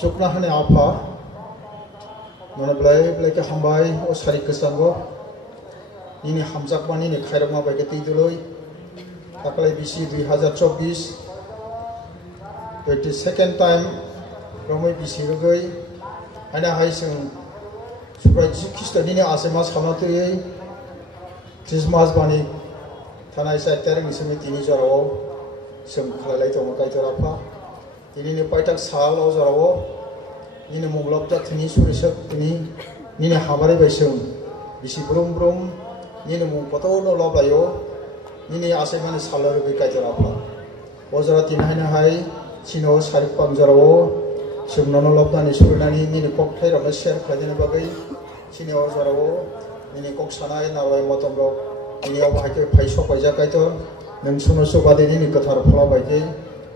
Chukna hane apa mana belai ke hambai o sari kesango ini hamzak mani ni khairama bai ke tiduloi takalai bisi 2024 22nd time romoi bisi rogai ana hai sing Supaya Kristo ini asema sama tu ye Christmas Banik tanah Israel tereng isemi tini jarawo sem khalalai to makai to apa ini ni paitak sal o jarawo ini munglap tak tini surisap ini hamare baisem bisi brum ini mung pato no labayo ini asema ni salar ke kai to apa o jara tinai hai sino sarik pang jarawo Sebenarnya lockdown ini sebenarnya ini kok thay ramai share kerana bagai sini orang jarawo ini kok sana ini nawai motom lok ini apa hakai paisok paisa kaito nengsuno sobade ini ketar pula bagai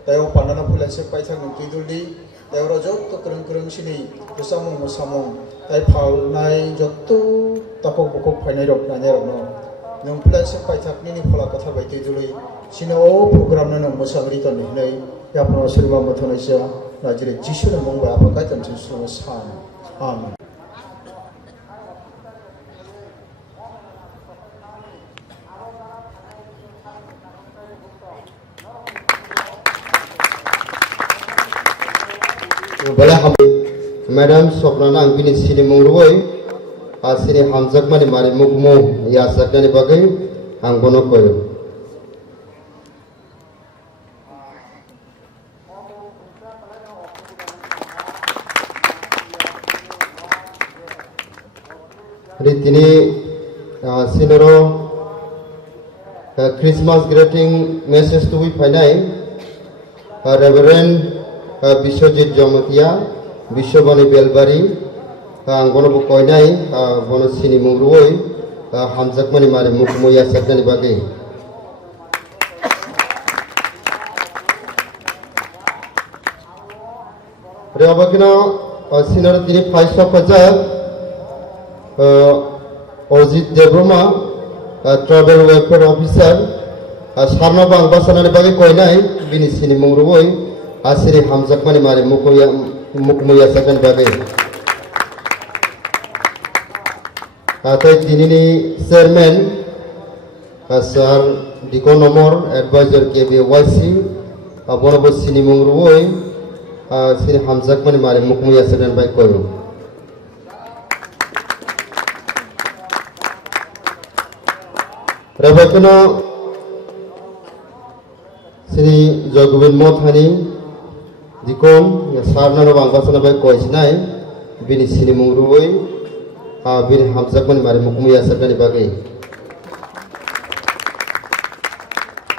tayo panana pulen se paisa nengkiduli tayo rojok to kereng sini besamong tayo pau nai jatuh tapok bukok painai rok nanya rokno neng pulen se paisa ini pula ketar bagai duli sini oh programnya neng musangri to nih ya pernah serba mathono sia Najib Jisu dan mengubah apa kaitan Jisu sama. Amin. Boleh Madam Soprana angpini sini mengurui asini hamzak mani mari mukmu ya sakani bagai anggono koyo. Tini sinero Christmas greeting message to be finai Reverend Biswajit Jomatia Bishobani Belbari anggono bu koinai bono sini mungruoi hamzak mani mari mukmu ya sakani bagai Reabakino sinero tini paisa pajak Ojit Debroma, Travel Welfare Officer, Sarnaba Ambassador bagi koinai, bini sini mengurui, asiri hamzak mani mari mukmuya sakan bagi. Atai ini ni Chairman, Sir Dikonomor Advisor KBYC, abono bos sini mengurui, asiri hamzak mani mari mukmuya sakan bagi koyo. Rabakono sini Jogubin Mothani dikom ya sarna no bangkasana bai koisnai bini sini mungruoi bini hamzak mani mari mukmu ya sakani bagai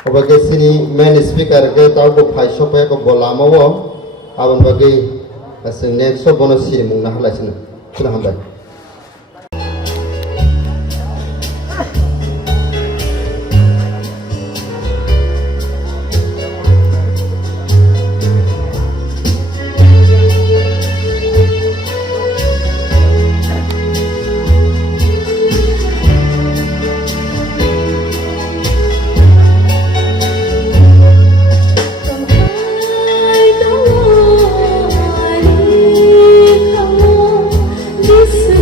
obagai sini main speaker ke tau ko phaiso pe ko bolamawo aban bagai aseng nenso bono sini mungna halasina kuna hambai This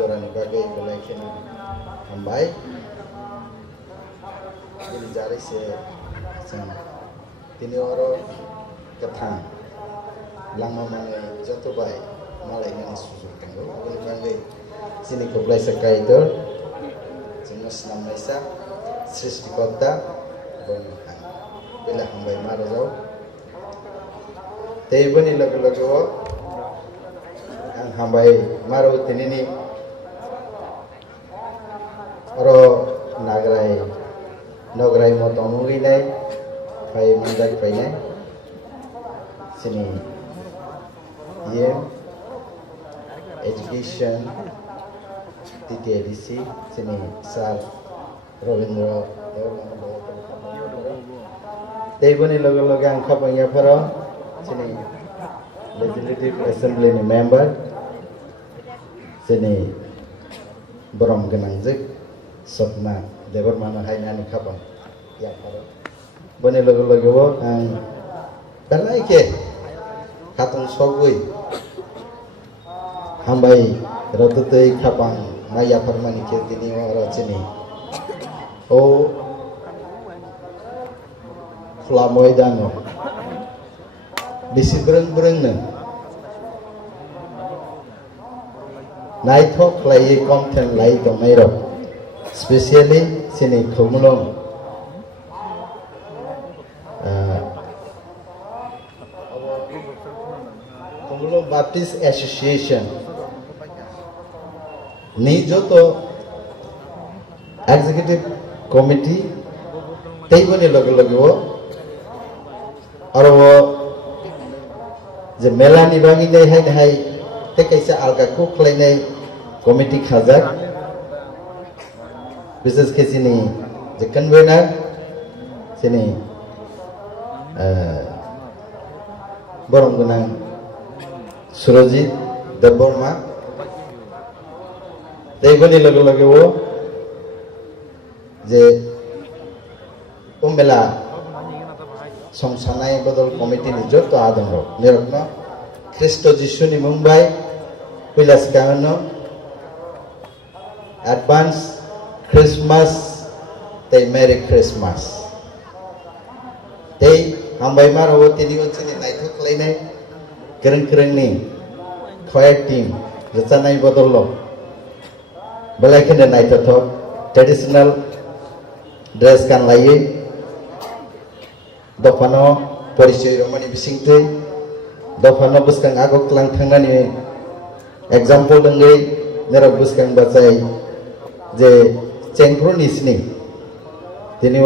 जरानि बागै बेलायखिन हामबाय दिनै जारैसे जों दिनै अरो गोथां लामा माने जतबाय मालायनि सुजुग दंगौ बेनि बागै जोंनि खबलायसा गायदर जोङो सिनामनायसा सृष्टिकर्ता बर'हां बेला हामबाय माराजाव दैबोनि लोगो लोगोआव आं हामबाय मारो दिनैनि अरो नगराय मतमुगैनाय फाय मोनजाय फैनाय जोंनि एजुकेशन DTADC जोंनि सार रवीन्द्र दैबोनि लोगो लोगो आं खाबायफोराव जोंनि लेजिस्लेटिभ एसेम्ब्लिनि मेम्बार जोंनि बरम गोनांजों सपना देबरमानो हायनानै खाबाय याफोराव बोनि लोगो लोगो आं बेलायके खाथं सगै हामबाय रततै खाबां माइयाफोर मानिके दिनै अरो जोंनि ओ फ्लामय दानो बिसि ब्रोंनो नायथक लायै कन्टेन्ट लायै दंनाय र स्पेसियली जोंनि खौमुलं खौमुलं बाप्टिस्ट एसोसिएशन नि जतो एग्जीक्यूटिव कमिटी तैबोनि लोगो लोगो आरो जे मेलानि बागै हाय ते कैसे आलगाखौ खालायनाय कमिटी खाजाक विशेष के जोंनि जे कन्वेनार जोंनि बरम गोनां सुरजित देबबर्मा दैबोनि लोगो लोगो जे मेला संसानाय बदल कमिटीनि जत आदम निरत्न ख्रिस्ट जिसुनि मुंबाय कैलास गाहनो एडवांस क्रिसमास ते मेरी क्रिसमास ते हामबाय मारो तिनि ओनसोलनि नायथक खालायनाय गोरोंनि ख्वायर टीम रचानाय बदल बेलायखिनो नायथथक ट्रेडिशनल ड्रेस गानलायै दफानो परिचय रमानि बिसिंथै दफानो बुसखां आगो क्लां थांनानै एग्जाम्पल दंगै नेरक बुसखां बाचाय जे चेंग्रो निसनि दिनै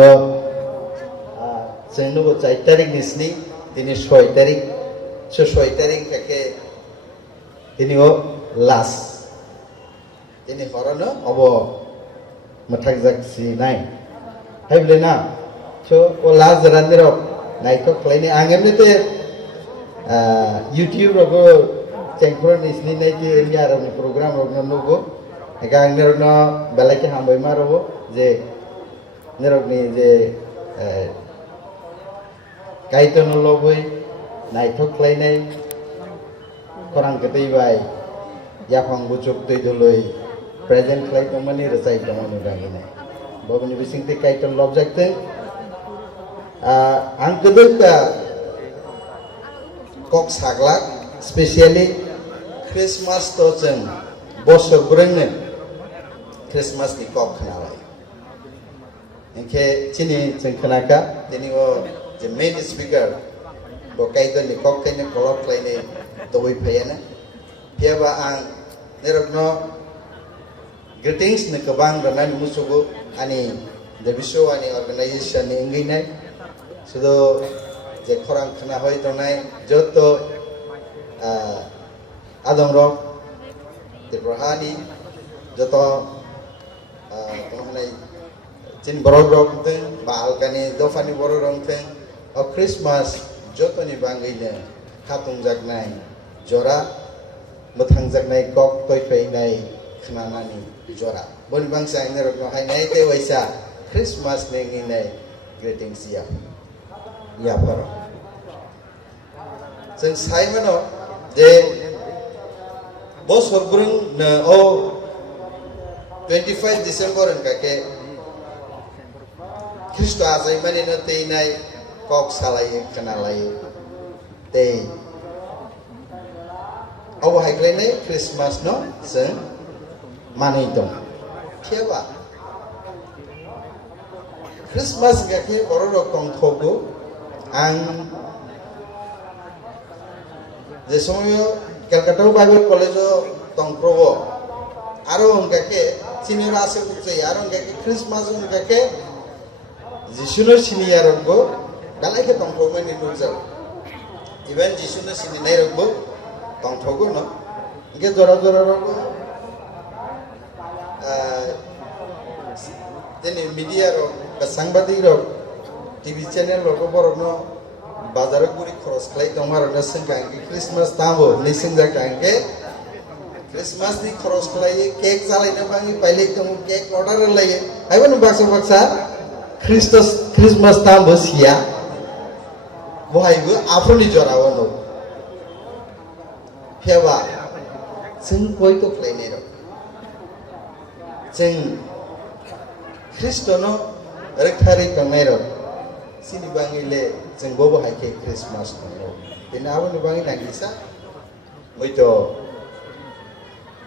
जोंनो 4 तारिख निसनि दिनै 6 तारिख 6 तारिख के दिनै लास्ट दिनै हरानो अब मथाक जाक्सि नाय हायब्लेना सो ओ लास्ट जरान नेरक नायथक खालायनाय आंगेमने ते यूट्यूब रगो चेंग्रो निसनि नायति यारनि प्रोग्राम रगनो नुगो गां नेरकनो बेलायके हामबाय मारो जे नेरकनि जे कायतनो लबै नायथक खालायनाय खरां गदैबाय याफां बुचुक दैदलै प्रेजेंट खालायदोंमोन रचाय दंमोन गागिनाय बबनि बिसिंते कायतन लबजाक्ते आं गोदोका कक साग्ला स्पेशली क्रिसमास तो जों बसक ब्रोंनो क्रिसमास नि कक खोनाबाय इनके चिनि जों खोनाका दिनै जे मेन स्पीकर बकायदनि कक खायनो कलप खालायनाय दबै फैयाना फैयाबा आं नेरकनो ग्रीटिंग्स ने गोबां रनानि मुसुगु आनि देबिसो आनि अर्गानाइजेशन नि इंगैनाय सुदो जे खरां खोना होय दनाय जत आदम रक देब्रहानि जत तमहनाय जिन बरक रंथे बा आलकानि दफानि बर रंथे अ क्रिसमास जतनि बांगैनो खाथुं जागनाय जरा मोथां जागनाय कक तय फैनाय खोनानानि जरा बनि बांसा आंनि रकनो हायनाय ते वैसा क्रिसमास नेंगिनाय ग्रीटिंग्स या पर जों साइमनो जे बसर ब्रों न ओ 25 December hingake Kristo azaimani no teinai kok salai kanalai tei aw haiklene Christmas no se manai dong kheba Christmas hingake borok tongthogo ang যে সময় ক্যালকাটা বাইবেল কলেজ তংপ্রবো আরো হংকাকে সিনিয়র আছে বুঝছে আর হংকাকে ক্রিসমাস হংকাকে যিশুনের সিনিয়র রগবো গালাইকে তংপ্রবো নি দুজাও ইভেন যিশুনের সিনিয়র রগবো তংথগো ন ইকে জরা জরা রগবো তেনি মিডিয়া রগ বা সাংবাদিক রগ টিভি চ্যানেল রগবো বরন बाजार गुरी खरस खाई दं आरो नसों गांगे क्रिसमास ताबो निसों जा गांगे क्रिसमास नि खरस खाई केक जालायनो बांगी पाइले दं केक अर्डर लायो आइबो न बाक्सा क्रिसमास ताबो सिया बहायबो आफ्रोनि जरावो न फेवा जों गय तो खालायनाय र जों ख्रिस्टनो रैखारि दंनाय र sini bangile जों bobo haike Christmas no dina awon bangi nagisa moito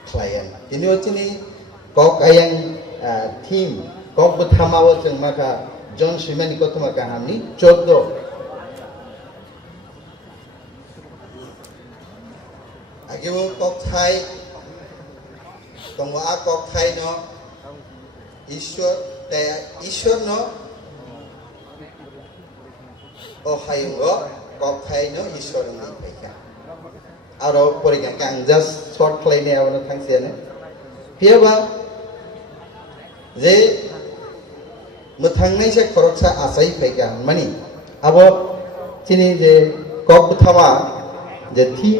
client dini otini kok ayang team kok bethamawo जों maka John Simani kotoma kahami 14 agewo kok thai tongwa kok thai no ishwar no hayungo kok thai no ishwar ni paika aro porigan kang just short play ne awon thangsiane piaba je muthangnai se khoroksa asai paika mani abo chini je kok thama je thi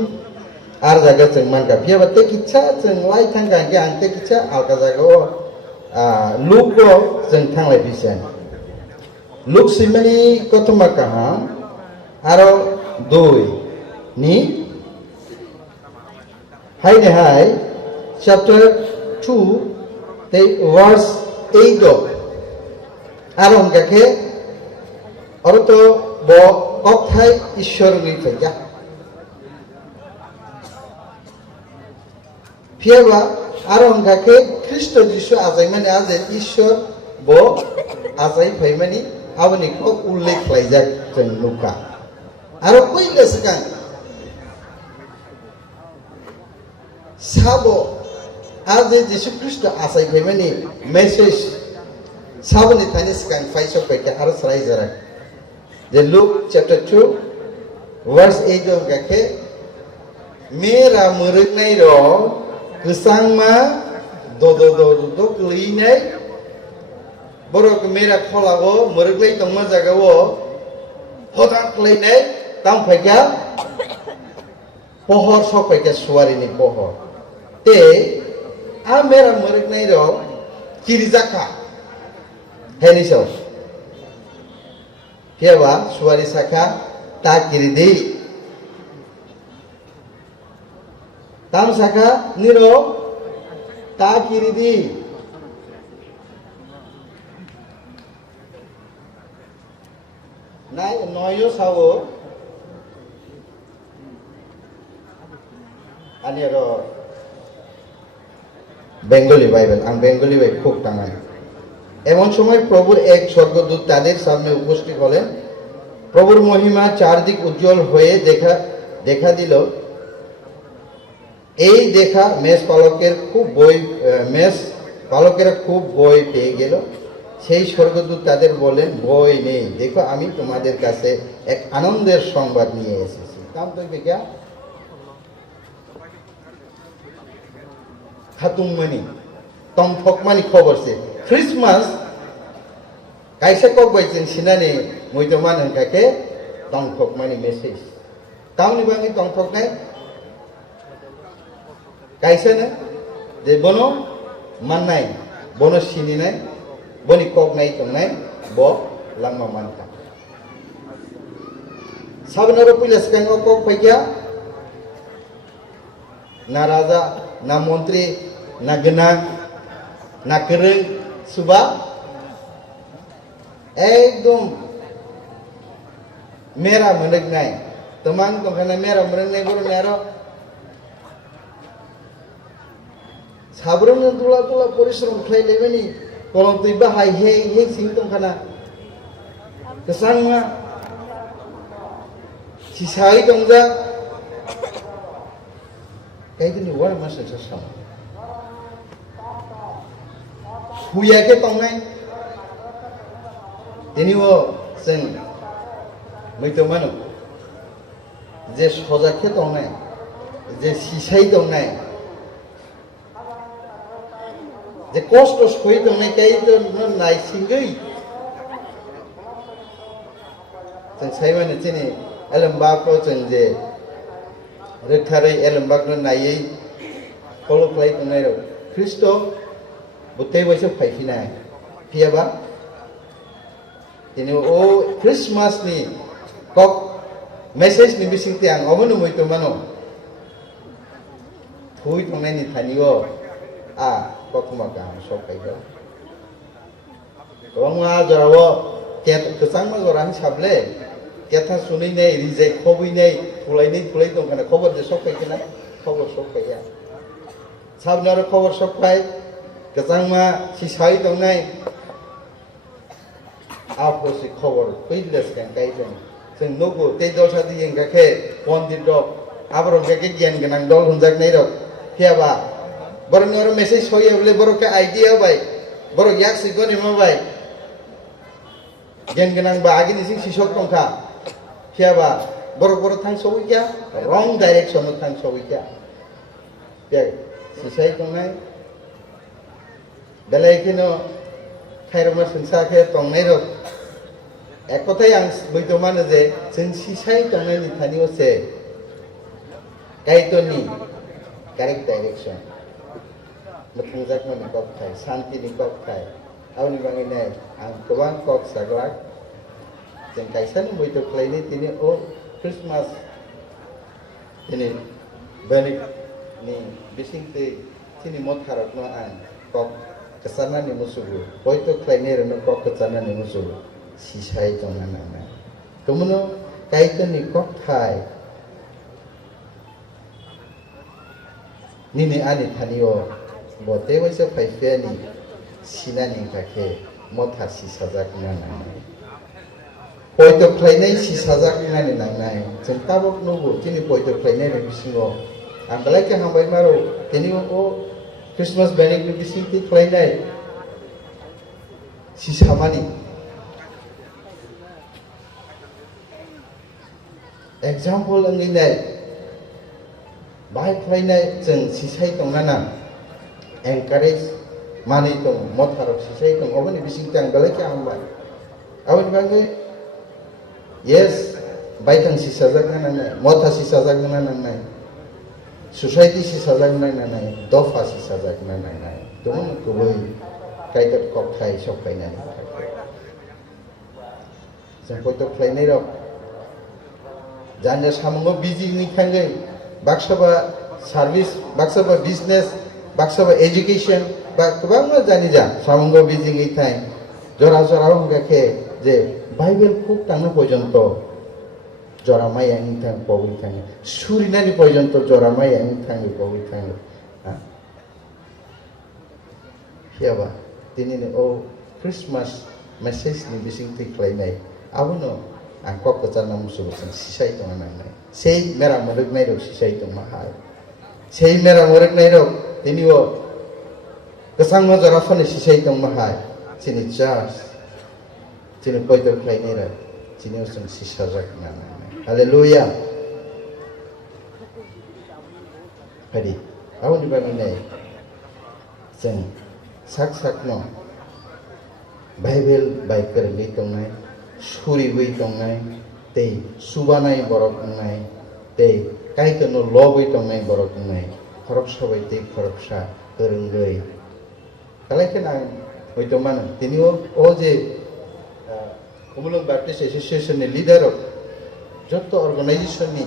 ar jaga जों manka piaba te kicha जों lai thangga ge ang te kicha alka jaga o lugo जों thanglai bisan Look simani kotoma kaham aro doi ni hai chapter 2 the verse 8 aro ngake aro to bo kokthai ishwar ni thaya phiaba aro ngake Kristo Jishu azaimani aze ishwar bo azai phaimani awani ko ullekh khlaijak जों nuka aro koile sekan sabo aje Jesu Kristo asai phaimani message saboni thani sekan faisok paika aro sarai jara je Luke chapter 2 verse 8 gake mera muruknai ro kusangma do klinai borok mera kholago muruglai tongma jagawo hodak lainai tam phaika pohor sok phaika suwari ni pohor te a mera murugnai ro kirijaka heni so piaba suwari saka ta kiridi tam saka niro ta kiridi noyo sawo anero Bengali Bible ang Bengali Bible খুব টাঙায় এমন সময় প্রভুর এক স্বর্গদূত তাদের সামনে উপস্থিত হলেন প্রভুর মহিমা চারদিক উজ্জ্বল হয়ে দেখা দিল এই দেখা মেষ পালকেরা খুব ভয় পেয়ে গেল সেই স্বর্গদূত তাদের বলেন ভয় নেই দেখো আমি তোমাদের কাছে এক আনন্দের সংবাদ নিয়ে এসেছি কাম তো বেকা খাতুমমানি তমফকমানি খবরছে ক্রিসমাস কাইসে কক বাইছেন সিনানি মইতমান হংকাকে তমফকমানি মেসেজ তামনি বাঙি তমফকনাই কাইসে না যে বনো মাননাই বনো সিনিনাই boni kok nai tong nai bo langma manka sabnaro puila skang kok paikya na raja na montri na genang नाकरं सुबा एकदम मेरा मोनगनाय तमां दंखाना मेरा मोनगनाय बर'नि आरो साब्रनो दुला दुला परिश्रम खालामलायबायनि कलम तुइ बाहाय हे हे सिं दंखाना गोसांमा सिसाय दंजा कायदनि वार मासे साम हुयाके तंनाय दिनिओ जों मैथमानो जे सजाके दंनाय जे सिसाय दंनाय जे कष्ट सही दंनाय कायदनो नायसिंगै जों सायमानो दिनै एलम्बाखौ जों जे रोखारै एलम्बाखौ नायै फल' खालामनाय ख्रिस्ट' बुथै बैसो फायफिनाय फैयाबा दिनै ओ ख्रिस्टमासनि कक मेसेजनि बिसिंथि आं अबनो मैथमानो थुइ थांनायनि थानियो आ ककमा गाहाम सफायबा गोबां मा जरावो गोसां मा जरानि साबले केथा सुनैनाय रिजेक्ट खबैनाय थुलाय दंखाना खबर जे सफायखोना खबर सफाया साबनारो खबर सफाय गोसां मा सिसाय दंनाय आपसि खबर फैलेस गां गायजों जों नगु ते दसा दियें गाखे पन्दित दक आबरम गाखे गियान गोनां दल हुनजागनाय दक फैयाबा बर'नि मेसेज होयोब्ला बर'के आइडिया बाय बर' याक सिगोनि माबाय गियान गोनां बा आगिनि सिं सिसक दंखा फैयाबा बर' थां सौैया रं डाइरेक्सनाव थां सौैया बे सिसाय दंनाय बेलायखिनो खायरमा संसारखे दंनाय रक एक कथाय आं मैथमानो जे जों सिसाय दंनायनि थानियावसे गायतनि कारेक्ट डाइरेक्सन मोथांजागमानि कक थाय शान्तिनि कक थाय आवनि बाङैनाय आं गोबां कक साग्लाक जों गायसानि मैथ' खालायनाय दिनै ओ ख्रिस्टमास दिनै बानिकनि बिसिंथि दिनै मथारकनो आं कक गोसारनानै मुसुगु बयथ' खालायनाय रनो कक गोसारनानै मुसुगु सिसाय दंना नांनाय तमुनो गायतनि कक थाय निने आनि थानियो बोते वैसे फाइफेनी सिनानि काखे मथा सिसाजाक नांनाय पयत' खालायनाय सिसाजाक नांनाय जों ताबक नगु दिनै पयत' खालायनाय बिसिङाव आं बेलायके हांबाय मारो दिनै ओ ख्रिस्टमास बानिकनि बिसिंथि खालायनाय सिसामानि एग्जाम्पल अंगिनाय बाहाय खालायनाय जों सिसाय दंना ना एनकारेज मानि दं मथारक सिसाय दं अबनि बिसिंथि आं बेलायके हांबाय आवनि बाङै येस बायथां सिसाजागना नांनाय मथा सिसाजागना नांनाय ससाइटि सिसाजागना नांनाय दफा सिसाजागना नांनाय दङ गुबै गायदर ककथाय सफायनानै जों पयत' खालायनाय रक जानो सामंगो बिजिनि खांगै बाक्साबा सार्भिस बाक्साबा बिजनेस बाक्साबा एजुकेशन बा गोबां जानि जा सामंगो बिजिनि थाय जरा जरा गाखे जे बाइबेल खुब थांनो पर्यन्त जरा मायानि थां पवि थाङो सुरिनानि पर्यन्त जरा मायानि थाङो पवि थाङो फैयाबा दिनैनो ओ ख्रिस्टमास मेसेजनि बिसिंथि खालायनाय आवनो आं कक गोजाना मुसुगु जों सिसाय दं नांनाय sei मेरा मोरगनाय रक सिसाय दं माहाय sei मेरा मोरगनाय रक दिनैओ गोसां जरा फने सिसाय दं माहाय दिनै चार्च दिनै पयत' खालायनाय रक दिनै जों सिसाजाक नांनाय हालेलुया हारि आवनि बाङैनाय जों साक साकनो बाइबेल बायकोरगै दंनाय सुरिबै दंनाय ते सुबानाय बरक दंनाय ते कायतनो लबै दंनाय बरक दंनाय खरक सबाय ते खरकसा गोरोंगै कालायखन आं हयत'मानो दिनै ओ जे खुमुलुं बाप्टिस्ट एसोसिएशननि लिडार जत्त अर्गानाइजेशननि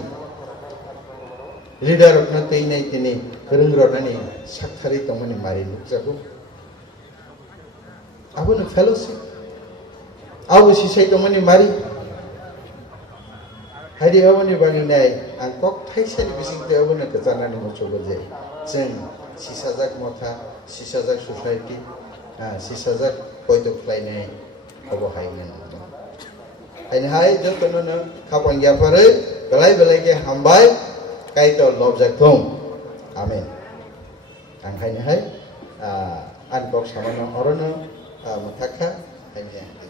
लिडार तैनाय दिनै गोरों रनानै साखारि दंमोन मारि लुकजागौ abono fellowship abo sisai dongmani mari haidi aboni bani nai ang kok thaisani bisingte abono kejanani mochogo je जों 6,000 मथा 6,000 society 6,000 koito khlainai abo haimon hainhai jotono khapang yapare belai ke hambai kaito lobjak thong amen ang hainhai an kok samano orono mathakha hainhai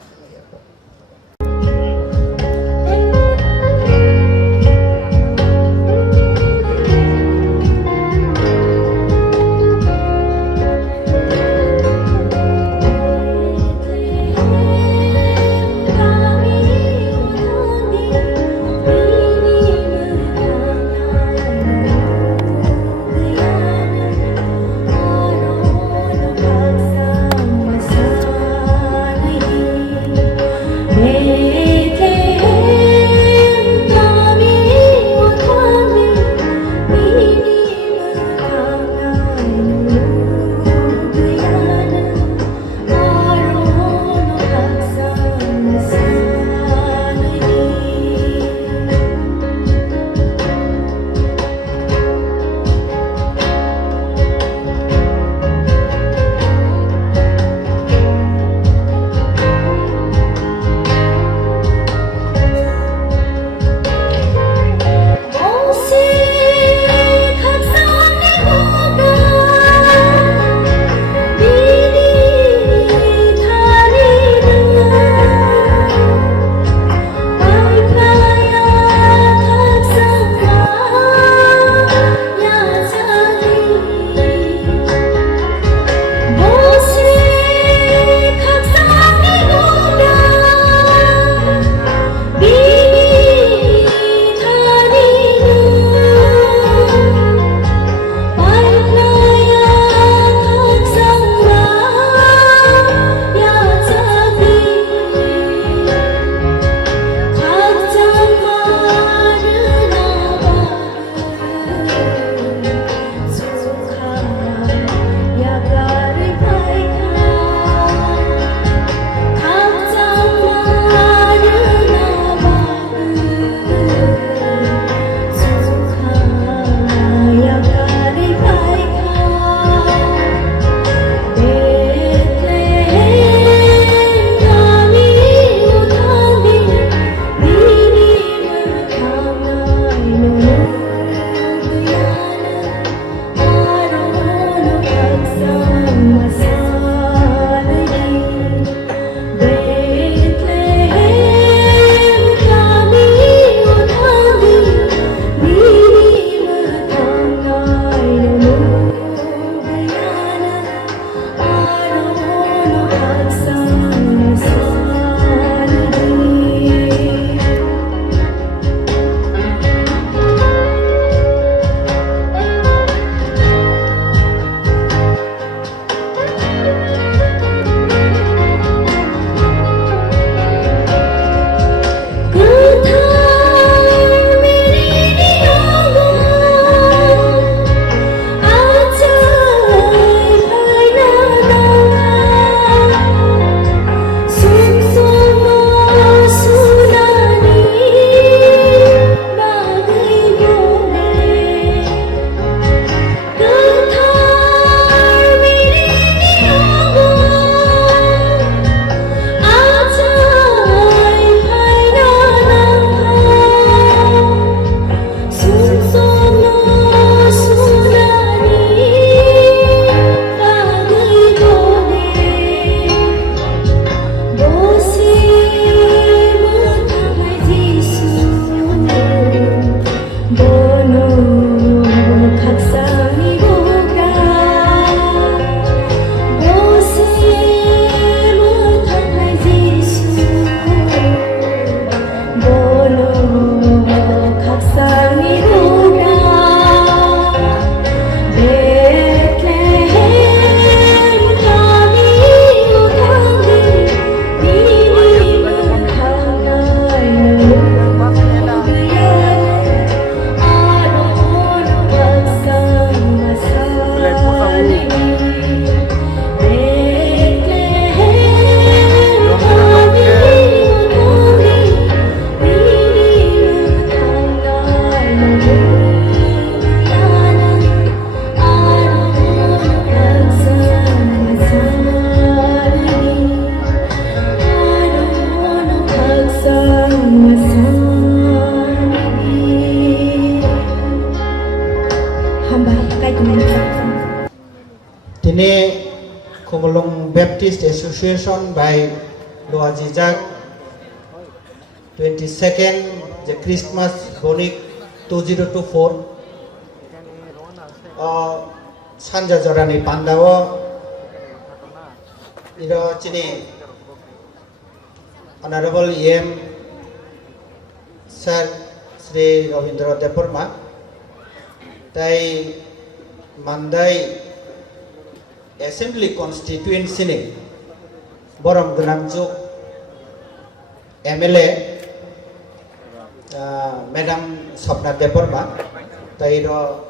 Tini Khumulwng Baptist Association by Loajijak 22nd the Christmas Banik 2024 Sanja Jorani Pandawa Iro Chini Honorable EM Sir Sri Ravindra Deparma Tai Mandai Assembly Constituency ni Borom Gunangjuk MLA Madam Sapna Deparma Tairo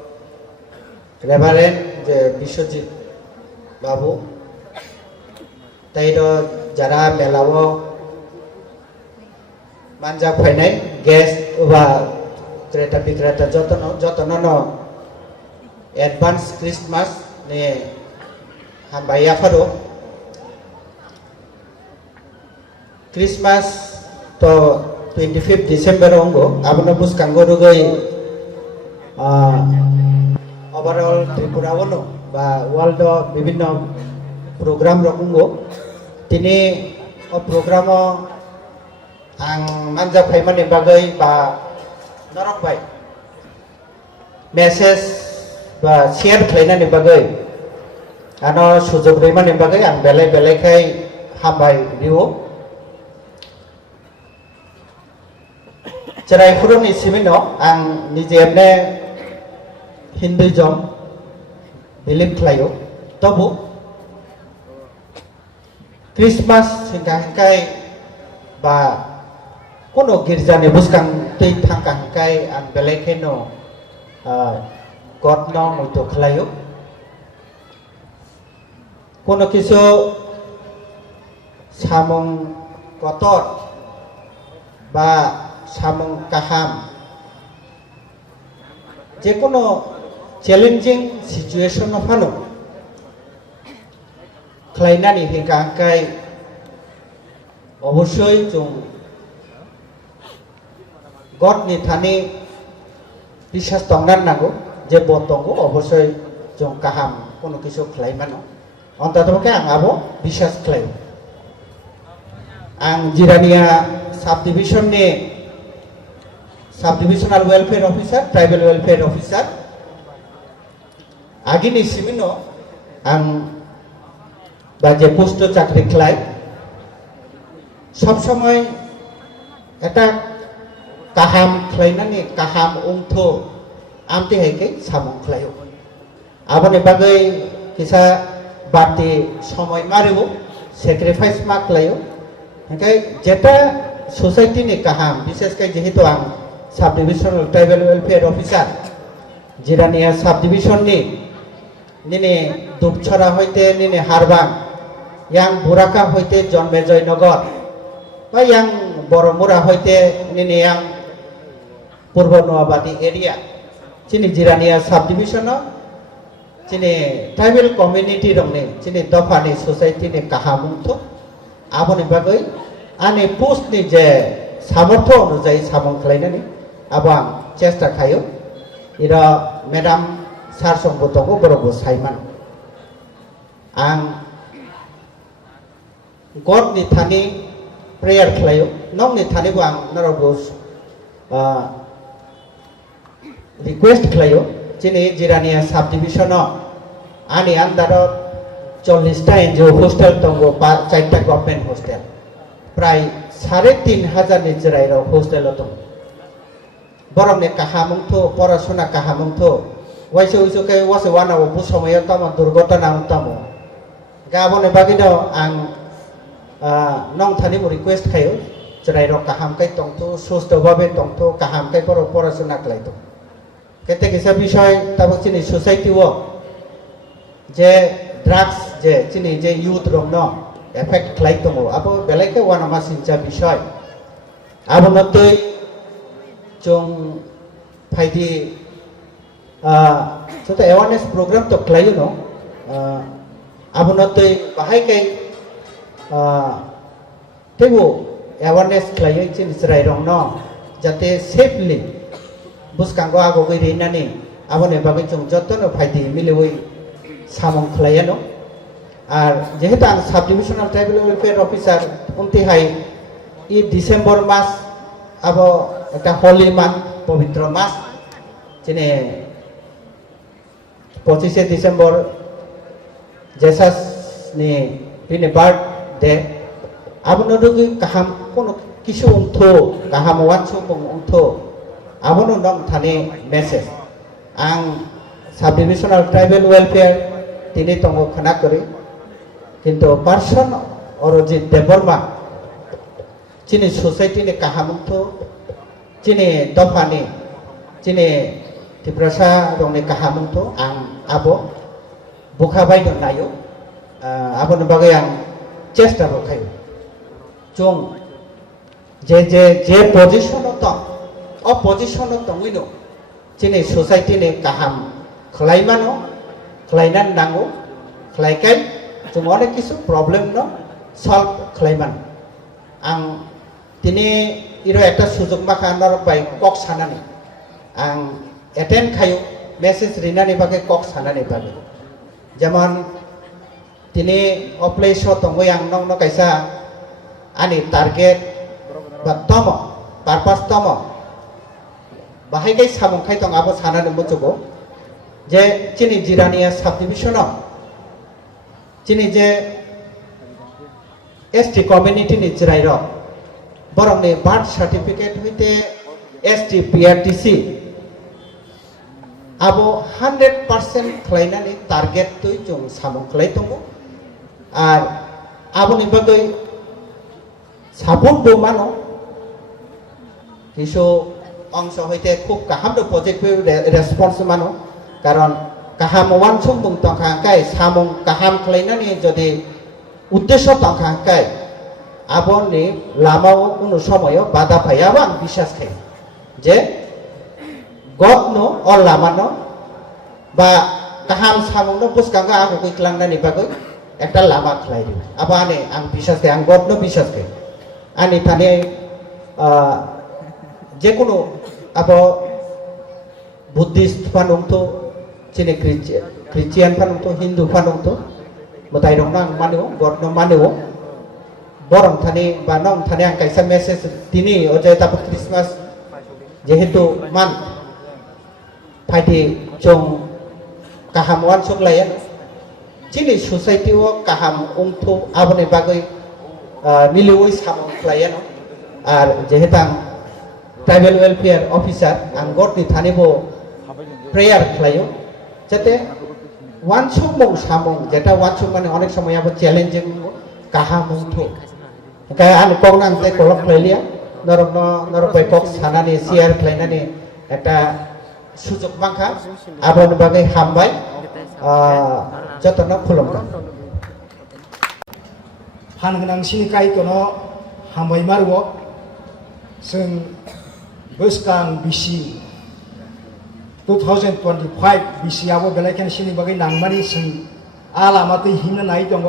Reverend Bishojit Babu Tairo Jara Melawo Manja Painai Guest Uba Kreta Bikreta Jotono Advance Christmas ni Hambaya Faro Christmas to 25th December ongo abano bus kanggo rugai overall Tripura wono ba world bibinno program rokungo tini program ang manja phaimani bagai ba norok bai message ba share khlainani bagai ano sujog reimani bagai ang belai kai hambai diwo cerai furuni simino ang nijemne Hinduism believe khlayo tobu Christmas hingkai ba kono girjane buskang tei thangkai ang belai kai no God no muito khlayo Kono kiso samong kotor ba samong kaham je kono challenging situation of hano khlainani hingkai oboshoi jong God ni thani bishas tongnan nago je botongo oboshoi jong kaham kono kiso khlaimano Ontato ang abo bisas claim. Ang jirania subdivision ni subdivisional welfare officer, tribal welfare officer. Agi ni simino ang baje posto chakri claim. Sab samoy eta kaham claim ni kaham ungtho amti haike samong claim. Abo ni bagai kisa Bati সময় মারিব sacrifice মাক লাইও হ্যাঁ যেটা society নি কাহাম বিশেষ করে যেহেতু আম subdivisional tribal welfare officer Jirania subdivision নি নিনে দুপছড়া হইতে নিনে হারবাং ইয়াং বুরাকা হইতে জন্মে জয়নগর বা ইয়াং বড়মুরা হইতে নিনে ইয়াং পূর্ব নোয়াবাদী এরিয়া চিনি Jirania sub division Cini tribal community rongni cini dofani society ni kahamungtho aboni bagai ani post ni je samortho onujai samong khlainani abang chesta khayo ira madam sar songbotogo borobo saiman ang God ni thani prayer khlayo nong ni thani bang narobo request khlayo Cini jirania subdivision ani andaro 40টা NGO hostel তঙ্গো 4টা government hostel প্রায় 3,500 ni jirai ro hostel tong borong ne kahamungtho porashona kahamungtho waise kai wase wana bu somoy tamo durgotana tamo gabone bagino ang nong thani mo request khayo jirai ro kaham kai tongto susto babe tongto kaham kai porashona klaito kete kisa বিষয় tabo chini society wo je drugs je chini je youth rong no effect khlai tongo abo belai ke wana masincha বিষয় abo notoi jong phaidi soto awareness program to khlayo no abo notoi bahai kai tebo awareness khlayo chini srai rong no jate safely buskanggo ago goi reinani abone bagai jong jotono phaidi milewoi samong khlaiano আর যেহেতু আং subdivisional tribal welfare officer উনতিহাই ই December মাস আবো একটা হোলি মাস পবিত্র মাস যিনি 25 ডিসেম্বর জেসাস নি তিনি বার্থডে আবনো রুগি কাহাম কোনো কিছু উন্থো কাহাম ওয়ানসু উন্থো আবনো নং থানে মেসেজ আং সাব ডিভিশনাল ট্রাইবেল ওয়েলফেয়ার তিনি তঙ্গ খানা করি কিন্তু পার্সন অরজিৎ দেববর্মা চিনি সোসাইটিনি কাহাম উন্থো চিনি দফানি চিনি ত্রিপুরাসা রংनि काहाम उन्थो आं आबो बुखाबाय नायो आबोनि बागै आं चेष्टा खायो जों जे पजिशन दं अ पजिशन दङैनो दिनै ससाइटिनि काहाम खालायमानो खालायनानै नांगौ खालायखाय जों अनेक किसु प्रब्लेम न सल्व खालायमान आं दिनै इरो একটা সুযোগ माखा नरबाय कक सानानै आं एटेन्ड खायो मेसेज रिनानि बागै कक सानानि बागै जेमन दिनै अप्लेस दंगै आं नंनो कायसा आनि टार्गेट बा तम पारपास तम बाहायगै सामुंखाय दं आबो सानानै मुजुगो जे चिनि जिरानिया साब डिभिशनाव चिनि जे एसटी कम्युनिटी नि जिरायर बरंनि बार्थ सार्टिफिकेट हইতে एसटी पीआरटीसी आबो 100% खालायनानै टार्गेट तै जों सामुं खालाय दङ आर आबोनि बागै साबनबो मानो किसु अंश हইতে খুব गाहाम पजिटिव रेसपन्स मानो कारण गाहाम वानसुं बुं तंखांखाय सामुं गाहाम खालायनानै जदि उद्देश्य तंखांखाय आबोनि लामाव कोनो समायाव बाधा फायाबो आं বিশ্বাস खायो जे गदनो अ लामानो बा गाहाम सामुंनो बुसकांगा आगो गैख्लांनानै बागै একটা लामा खालायदों आबो आने आं বিশ্বাস खायो आं गदनो বিশ্বাস खायो आनि थाने जे कोनो आबो बुद्धिस्ट फानुंतो चिनि क्रिश्चियन फानुंतो हिंदू फानुंतो मताय दं आं मानियो गदनो मानियो बरं थाने बा नं थाने आं कायसा मेसेज दिनै अजय ताबो क्रिसमास जेहेतु मान फाइदि जों गाहाम वानसुक लायो चिनि सोसाइटियाव गाहाम उंथो आबोनि बागै मिलिवै सामुं लायो आर जेहेतु आं ट्राइबेल वेलफेयर अफिसार आं गदनि थानेबो प्रेयार खालायो जाते वानसुक मौ सामुं जेटा वानसुक माने अनेक समय आबो चैलेंजिंग गाहाम उंथो काय आं कगनां जे कलम खालायलिया नरबाय कक सानानै शेयार खालायनानै একটা সুযোগ माखा आबोनि बागै हामबाय जतन खुलुमबाय फानगोनांसिनि कायतनो हामबाय मारुओ जों बोसकां बिसि 2025 बिसियाबो बेलायखेनसिनि बागै नांमानि जों आलामातै हिमनो नाय दङ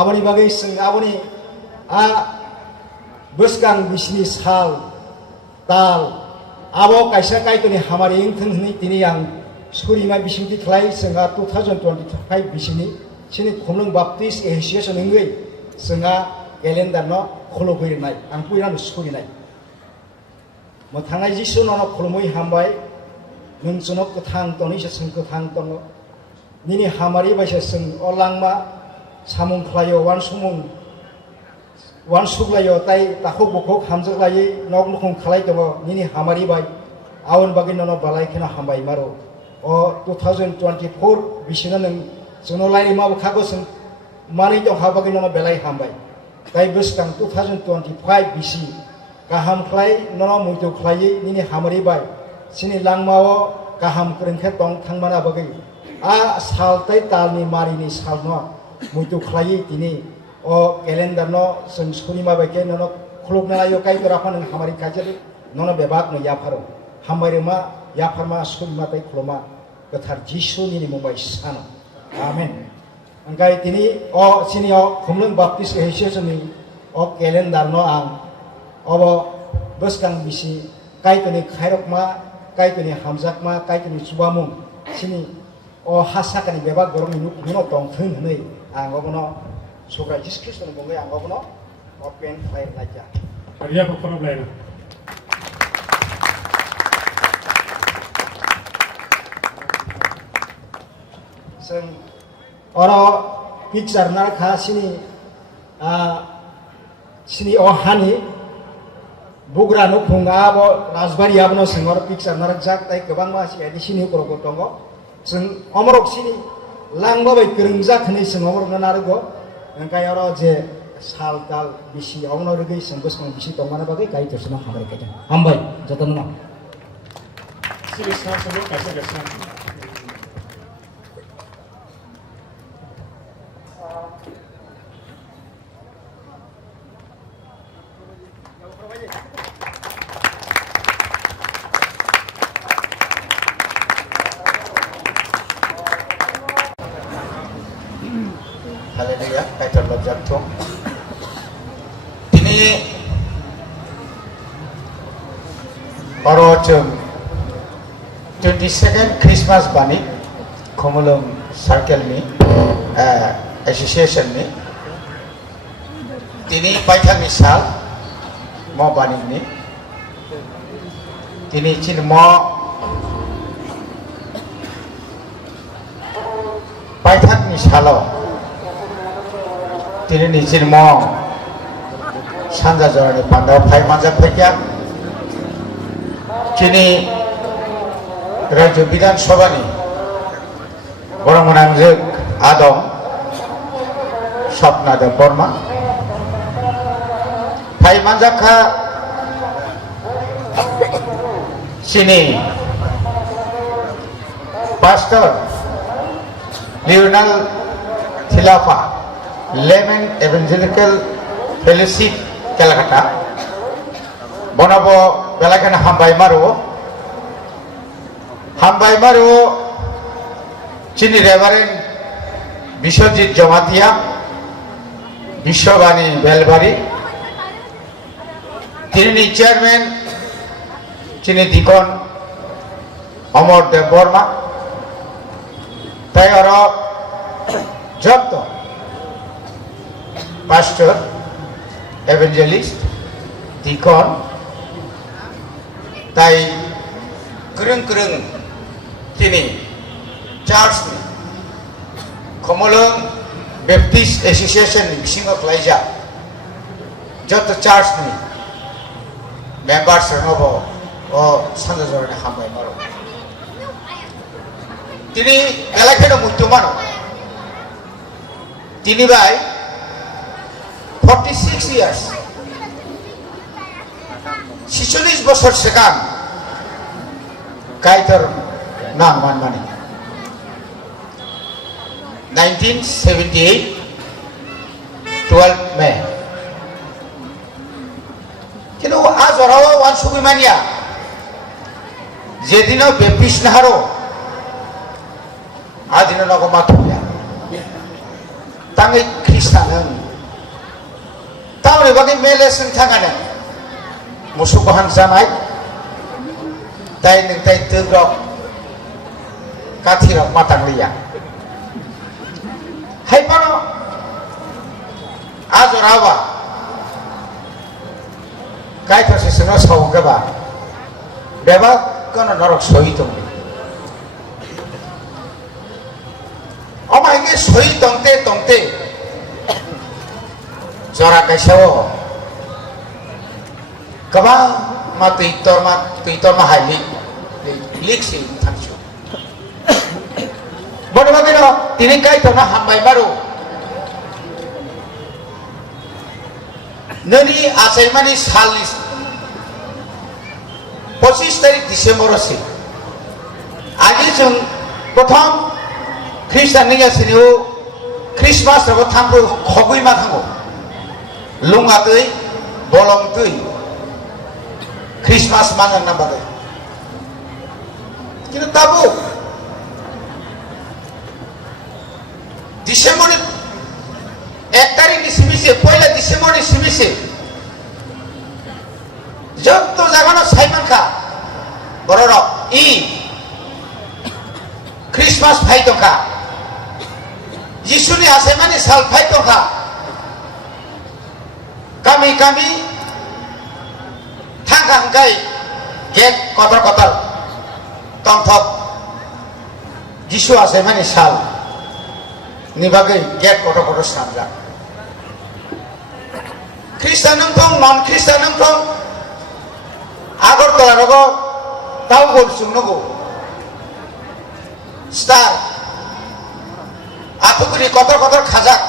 आबोनि बागै जों आबोनि आ बोसकां बिसिनि साल ताल आबो कायसा कायतनि हामारि इंथोंनि दिनै आं सुरिमा बिसिंथि खालाय जोंहा 2025 बिसिनि सिनि खुमलुं बाप्टिस्ट एसोसिएशन इंगै जोंहा केलेन्डार न खलो फैनाय आं फैनानै सुरिनाय मोथांनाय जिसु न खुलुमै हामबाय नोंसोनो गोथां दनि जों गोथां दङ निनि हामारि बायसा जों अलांमा सामुं खालायो वान सुग्लायो ताई ताखौ बखौ हामजोलायै नग लुखुं खालाय दङ निनि हामारि बाय आवन बागै ननो बालाय खेना हामबाय मारो अ 2024 बिसिना नों जोनो लायनि माबो खागो जों मानै दं हाबागै ननो बेलाय हामबाय ताई बोसकां 2025 बिसि गाहाम खालाय ननो मुइतो खालायै निनि हामारि बाय सिनि लांमाव गाहाम फोरोंखे दं थांमाना बागै आ सालताय तालनि मारिनि सालनो मुइतो खालायै दिनै अ केलेन्डार न जों सुनिमा बायके ननो खुलुमना लायो कायतो राफा नों हामारि काजरि ननो बेबाक न याफारो हामबायरमा याफारमा सुनिमा ताय खुलुमा गोथार जिसुनि मुंबाय सान आमेन अंगाय दिनै अ सिनिया खुमलुं बाप्टिस्ट एसोसिएशननि अ केलेन्डार न आं अब बोसकां बिसि कायतोनि खायरकमा कायतोनि हामजाकमा कायतोनि सुबामुं सिनि हासाकानि बेबा गरमनि नुनो दंथों होनै आं गबनो सुग्रा जिसु ख्रिस्टनि बुङै आं गबनो अपेन फायर लाइजा Maria Pokoro Blaina. जों अर पिक्चार नारखा सिनि अहानि बुग्रा नुफुङा राजबारि आबनो सिङर पिक्चार नारक जाक ताइ गोबां मानसि बायदि सिनि खर'खौ दङ जों अमरक सिनि लांबाबाय गोरोंजाखोनै जों अमरक नारगो ओंखाय अर जे साल दाल बिसि अमनो रगै जों गोसों बिसि दंमाना बागै गाय दर्शना हाबाय गायदों हामबाय जतन ना Sini sa solo kasi kasi. Haleluya, kaitan berjatuh. Ini orang 22nd Christmas Banik Khumulwng Circle ni association ni tini paitang misal mau banik ni tini cin mau paitang misalo tini ni cin mau sanja jorani pandau pai majap pekya cini Raja Bidan Sobani orang menangjek Adam Sapna dan Borma Pai Manjaka sini Pastor Lionel Thilafa Lemon Evangelical Fellowship Calcutta Bonobo Belakan Hambai Maru Hambai Maru Chini Reverend Bishojit Jamatia Bishobani Belbari Tini Chairman Chini Dikon Amor de Borma Tayaro Jokto Pastor Evangelist Dikon Tai Kereng-kereng Kini Church ni Khumulwng Baptist Association ni bisingo klaija joto church ni members ranobo o sanja jorane hambai maro tini elakhedo muitu mano tini bai 46 years 46 বছর সেখান কাইতর নাম মানমানি 1978 12 May কিন্তু আজ ওরাও one সুবিমানিয়া যেদিনও বেপিস নাহারো আদিনও নগো মাথুয়া তাঙ্গি খ্রিস্টান তাহলে বাকি মেলেসন থাকানে মুসুকহান জানাই তাই নংতাই তৈরক কাথিরক মাতাংলিয়া হাইপানো আজ ওরাওয়া কাইতাসে সনো সাউগবা বেবা কোন নরক সহিত অমাইগে সহি তংতে তংতে জরা কাইসাও কবা মা তুই মা হাইলি লিখছি থাকছো বড়ভাবে তিনি কাইতো না হামবাই মারো ননি আসাইমানি সালিস 25 তারিখ ডিসেম্বর আছে আগে जों প্রথম খ্রিস্টাননি গাছিনিও খ্রিসমাস রব থামবো খগুই মা থামবো লুঙ্গাতৈ বলমতৈ খ্রিসমাস মানার না বাদে কিন্তু তাবো ডিসেম্বরে 1 তারিখ সিমিছে পয়লা ডিসেম্বরে সিমিছে যত জাগানো সাইমান খা বড় ই Christmas faitoka Jisuni asemani sal faitoka kami thangkai get kotor tongthok Jisu asemani sal ni bagai get kotor samja Kristen nongtong non Kristen nongtong Agartala rogo tau gol sungnogo star aku kini kotor khajak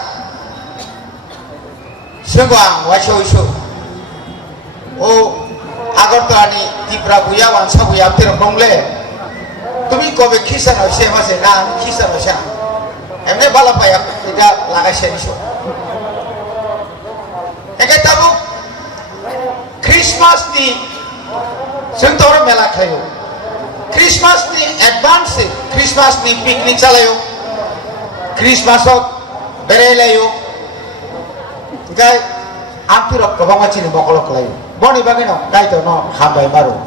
sengwang waisho o Agartala ni tipra buya wansa buya ter bongle tumi kobe Kristen hoise mase na Kristen hoise emne bala paya tidak lagai seniso Eke tabu Christmas ni Sentor mela khayo Christmas ni advance Christmas ni picnic chalayo Christmas ok berelayo gai ampirok kabama chini bokolok layo boni bagino gai to no hambai maru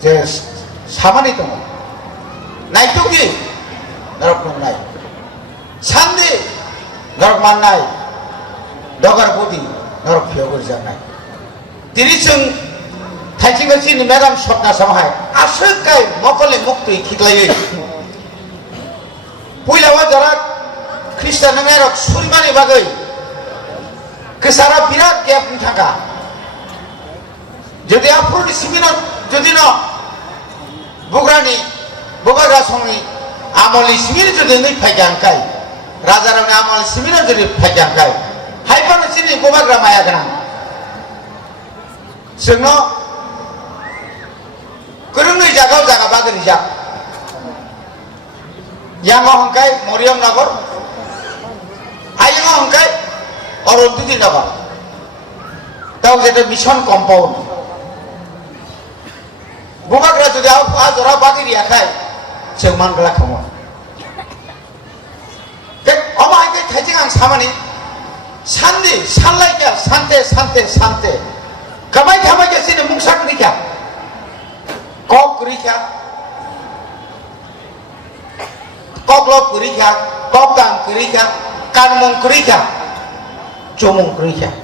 je samani to nai tuki narok nai sandi narok manai dogar budi narok phiogor janai tirisung thaiching chini megam sopna samhai askai mokole muktui khiklai puilawa jara Kristen ngerok surimani bagai kesara birat gap thaka যদি আপনি Cimino যদি না বুগরানি বুগাগা সঙ্গি আমলি সিমির যদি নই ফাইজাঙ্কাই রাজারানি আমলি Cimino যদি ফাইজাঙ্কাই হাইপানো চিনি বুগাগ্রা মায়া গানা जोंनो गोरोंङै जागाव जागा बागरि जा यांगाव हंकाय मरियम नगर आयंगाव हंकाय अरुंधति नगर ताव जेटे मिशन कम्पाउंड बुगाग्रा जुदि आजरा बागरि आखाय जों मानग्रा खामो के अमाय के थाइजिं आं सामानि सान्दि सानलायगा सान्ते Kamai ke sini mungsak rika, kok rika, kok lop rika, kok kang rika, kanmung rika, cumung rika,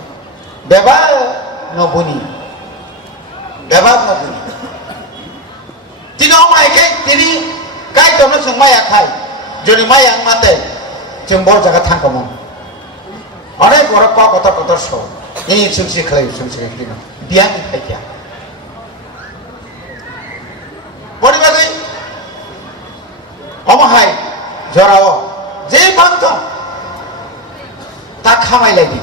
beba nobuni, Tino mai ke tini kai tono sung maya kai, jadi maya mate, jembor jaga tangkamun. Orang orang kok kotor so, ini sungsi kelai kini. Biang ikhya. Bodi bagai, omahai, jorao, jadi bangkong, tak kamai lagi,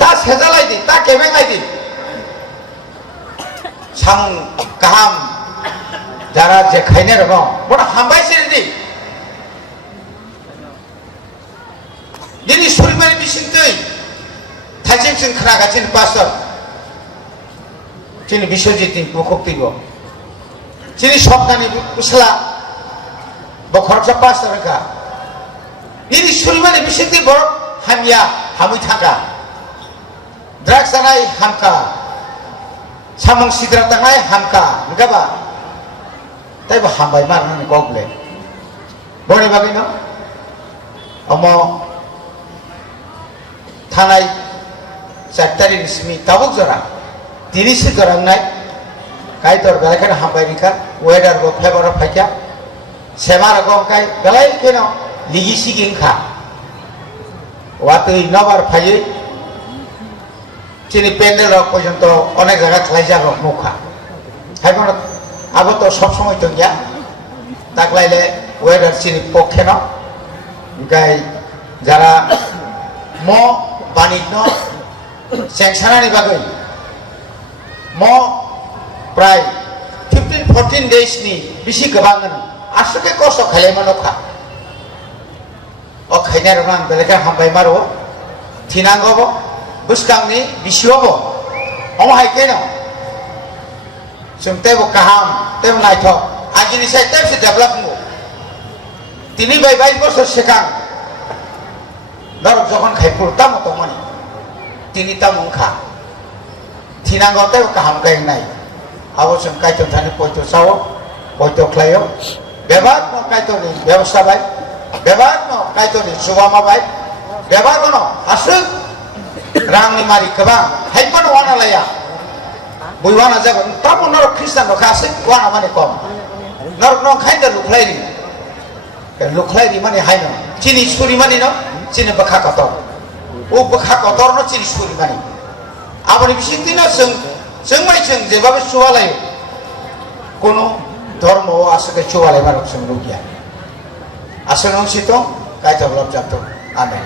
tak seza lagi, tak kemeng lagi, sang kaham, jara jekhainya rego, bodoh hambai sendiri. Jadi surimani bisintui, thajing sing keragacin pasar. Cini bisojiti bukuktigo, cini shopnani usla, bokhorja pasar ka. Ini surimani bisiti borok hamya hamui thaka, dragsanai hamka, samung sidratangai hamka, ngapa? Tapi hambai marah ni goble, boleh bagino? Omo tanai secretary resmi tabuk jora. Tiri si orang naik, kai tor galai kan hambai nika, weather go favor of fakia, semar go kai galai keno ligi si gingka, waktu inabar faye, cini pendel rok pojonto onek jaga kelajah rok muka, hai kono, abu to sob semua itu ya, tak laile weather cini pokeno, kai jara mo banik no, sengsara ni bagai. Mo pray 15-14 days ni bisi kebangan asuke kosok khalai manokha o khaina rang beleka hambai maro thinango bo buskang ni bisiobo omo hai keno sumte bo kaham tem naitho ajini sai tem se develop mo tini bai 22 বছর sekang darok jokhon khai purta moto mani tini ta mungkha Tinanggote kaham kain nai, awas yang kaitan tadi poito sawo, poito klayo, बेबादनो कायतनि व्यवस्था bye बेबादनो कायतनि सुबामा bye बेबादनो हासुक रांनि मारि गोबां हायपन वाना लाया बुइवाना जागोन ताबो नर ख्रिस्टान रखासै वाना माने कम नर न खाइदा लुखलायरि माने हायनो चिनि सुरि माने न चिनि बखा कतर ओ बखा कतर न चिनि सुरि माने आबनि बिसिंतिना जों जेबाबो सुवालाय कोनो धर्म आसके सुवालाय मारक जों रुगिया आसनों सितो कायता बलब जातो आमेन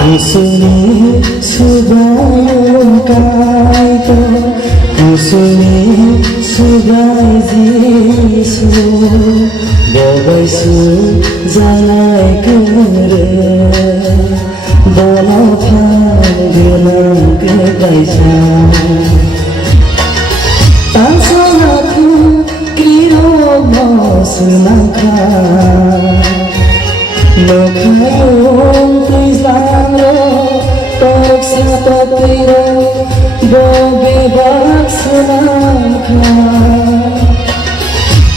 Kusuni sugai kaito, kusuni sugai jisu, babai su jalai kere, bola panggilan kedaisa. Tansaku kiro masunaka. Lokayong tuisangro Toksa tatiro Bobe baksanaka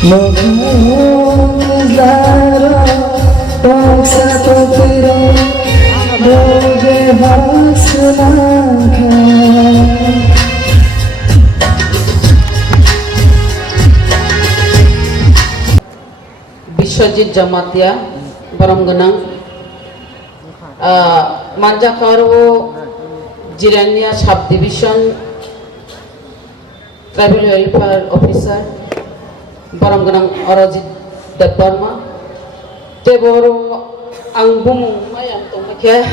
Lokayong tuisangro Toksa tatiro Bobe baksanaka Bisyojit Jamatia Baram Ganang Manjakaro Jirania Sub Division Tribal Welfare Officer Baram Ganang Orojit Deparma Teboro Angbum Mayam Tomakia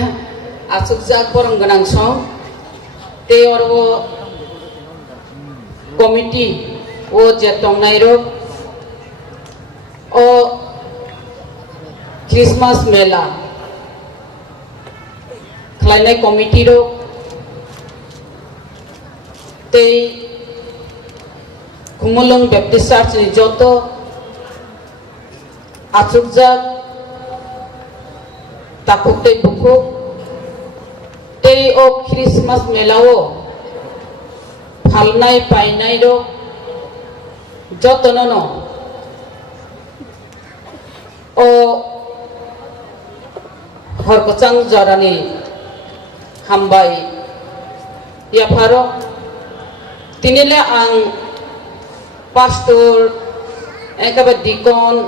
Asukjak Baram Ganang Song Teoro Committee O Jetong Nairo O Christmas Mela Khlainai Committee ro Tei Khumulwng Baptist Church ni joto Achukjak Takuk tei bukuk Tei o Christmas Mela o Phalnai painai ro joto nono O Horkocang Jarani Hambai Ya Paro Tinile ang Pastor Ekabat Dikon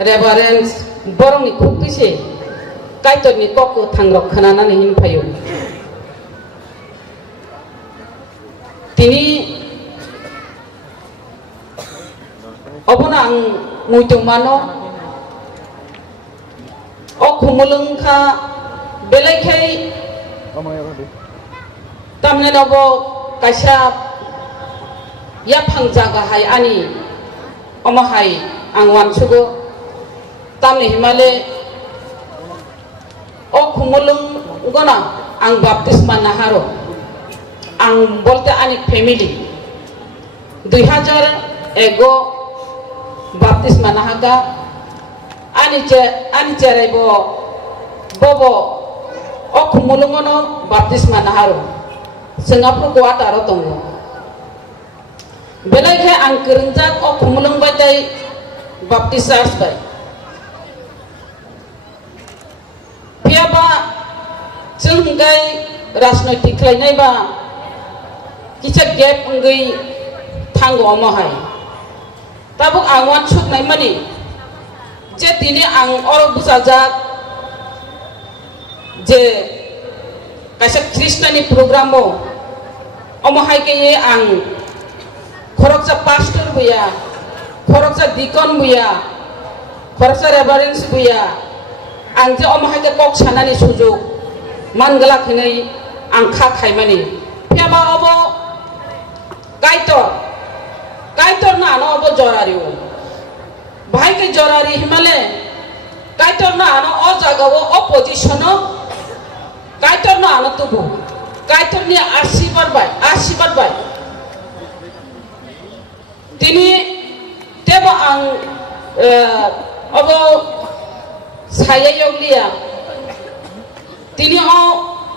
Reverends Borong ni Kukise Kaitor ni Koko Tangrok Kanana ni Himpayo Tini Obona ang Muitung Mano O Khumulwng ka belai kai tamne nobo kaisa ya phangjaga hai ani oma hai angwan sugo tamne himale O Khumulwng gona ang baptisma naharo ang bolte ani family 2001 baptisma nahaga ani ceraibo bobo O Khumulwng no baptisma naharo singapur kuat aro tongo belai ke ang kerenjak O Khumulwng batai baptisas bai piaba jenggai rasnaitik khlainai ba kicha gap ngai thango omahai tabuk angwan chuk nai mani je tini ang oro busajak je kaisa kristani programo omahai ke ye ang khoroksa pastor buya khoroksa dikon buya khoroksa reverends buya ang je omahai ke kok sanani sujug mangala khinai ang kha khaimani piaba obo kaitor na no obo jorariu भाई के जोरारी हिमालय काइटर ना आनो ओ जगह वो opposition काइटर ना आनो तुबु काइटर ने आशीर्वाद बाय तिनी तेबो आं अब साया योगलिया तिनी ओ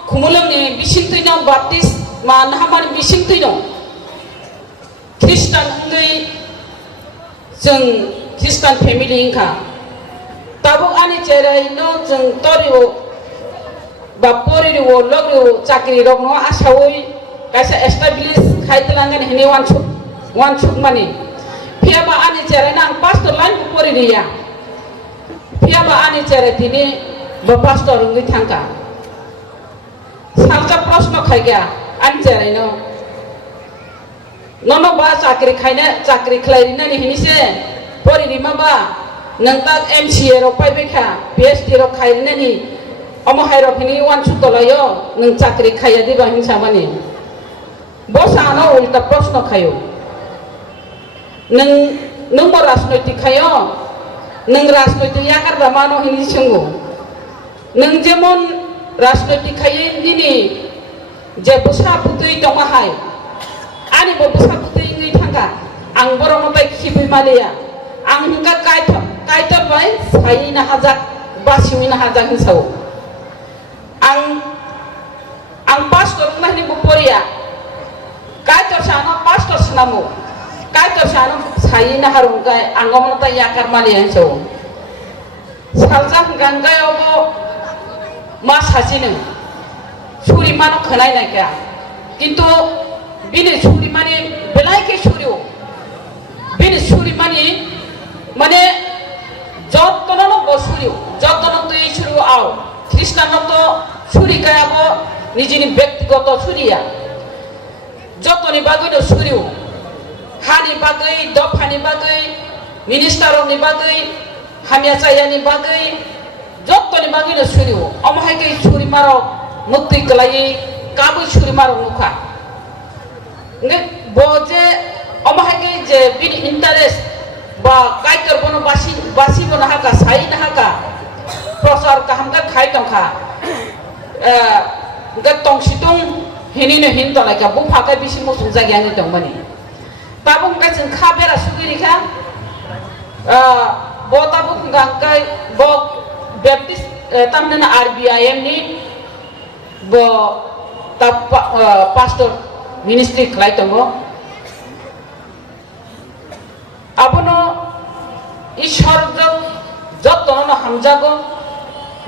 Khumulwng ni bising tuino baptis मान हमारे bising tuino Kristen ngai जों Kristen family ingka tabuk ani cerai no jeng toriwo bapori wo logro chakri rok no asawoi kaisa establish khaitlangan hini one chuk mani piaba ani cerai nang pastor lain pori dia piaba ani cerai tini ba pastor ngi thangka salka prashno khaigya ani cerai no nono ba chakri khlairina ni hini se pori rima ba nang tak MCA ro pai beka PhD ro khairina ni Omo hairok ini wan sutolayo neng cakri kaya di bawah samani. Bosa ano ulta prosno kayo. Neng rasnoiti kayo, neng rasnoiti yakar damano ini sungguh. Neng jemon rasnoiti kayo ini je bosa putui tomahai. Ani bo bosa putui ini tangga. Ang borong motai kibui malia. Ang hingga kaitor bai sayi na hajak basiwi na hajak hinsau. Ang pastor na ni buporia. Kaitor sana pastor sinamu. Kaitor sana sayi na harungkai angom motai yakar malia hinsau. Saljak ganggai obo mas hasinu. Suri mano khenai na kya. Kintu bini suri mani belai ke suriu. Bini suri mani mane jottono bo suriu. Jottono to suriu au. Kristen to suri kaya bo nijini ব্যক্তিগত suriya. Jottoni bagai do suriu. Hani bagai, dofani bagai, ministero ni bagai, hamia saya ni bagai, jottoni bagai do suriu. Omahai ke suri maro mukti kelai kabu suri maro muka. Nge boje omahai ke je bin interest ba kaitor bono basi bono haka sai na haka prosar kahamga khai tongkha nge tong situng hini ne hin to lai ka bu phaka bisi mo sungja gyani tong bani tabung ka jeng kha bera sugiri kha bo tabung gangkai bo baptist tamna na RBIM ni bo tap pastor ministry khlai tongo abono ishor jottono hamjago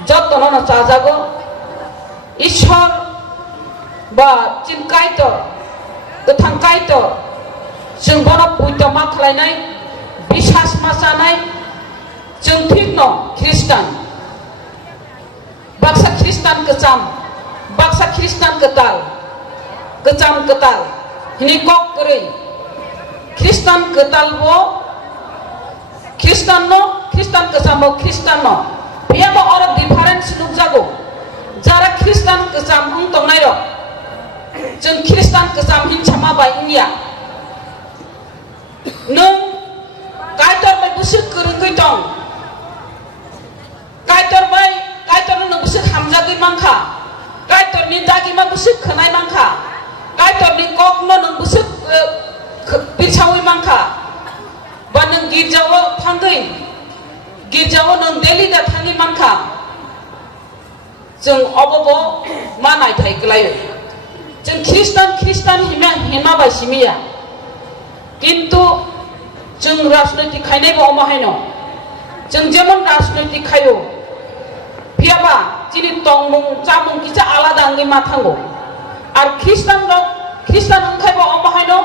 jottono chajago ishor ba chimkaitor thangkaitor जों बोनो पुइतो मा खालायनाय बिसास मा जानाय जों थिगनो ख्रिस्टान बाक्सा ख्रिस्टान गोजाम बाक्सा ख्रिस्टान गोताल गोजाम गोताल हिनि कक गरै ख्रिस्टान गोताल बो ख्रिस्टान नो ख्रिस्टान गोजाम बो ख्रिस्टान नो बियाबो अर डिफारेन्स नुजागौ जारा ख्रिस्टान गोजाम हं तंनाय र जों ख्रिस्टान गोजाम हिनसामा बायनिया nung kaitor mai busuk kerenggai tong kaitor nung busuk hamjagui mangkha kaitor ni dagi ma busuk khenai mangkha kaitor ni kok no nung busuk pirsawi mangkha ba nung girjao thangai girjao nung daily da thangi mangkha जों अबो मा नायथाय गलायो जों ख्रिस्टान हिमा bai simiya কিন্তু जों राजनैतिक खायनायबो अमाहायनो जों जेमन राजनैतिक खायो फियाबा जिनि तंमुं जामुं किसा आलादा आंगि माथांगो आर ख्रिस्टान अंखायबो अमाहायनो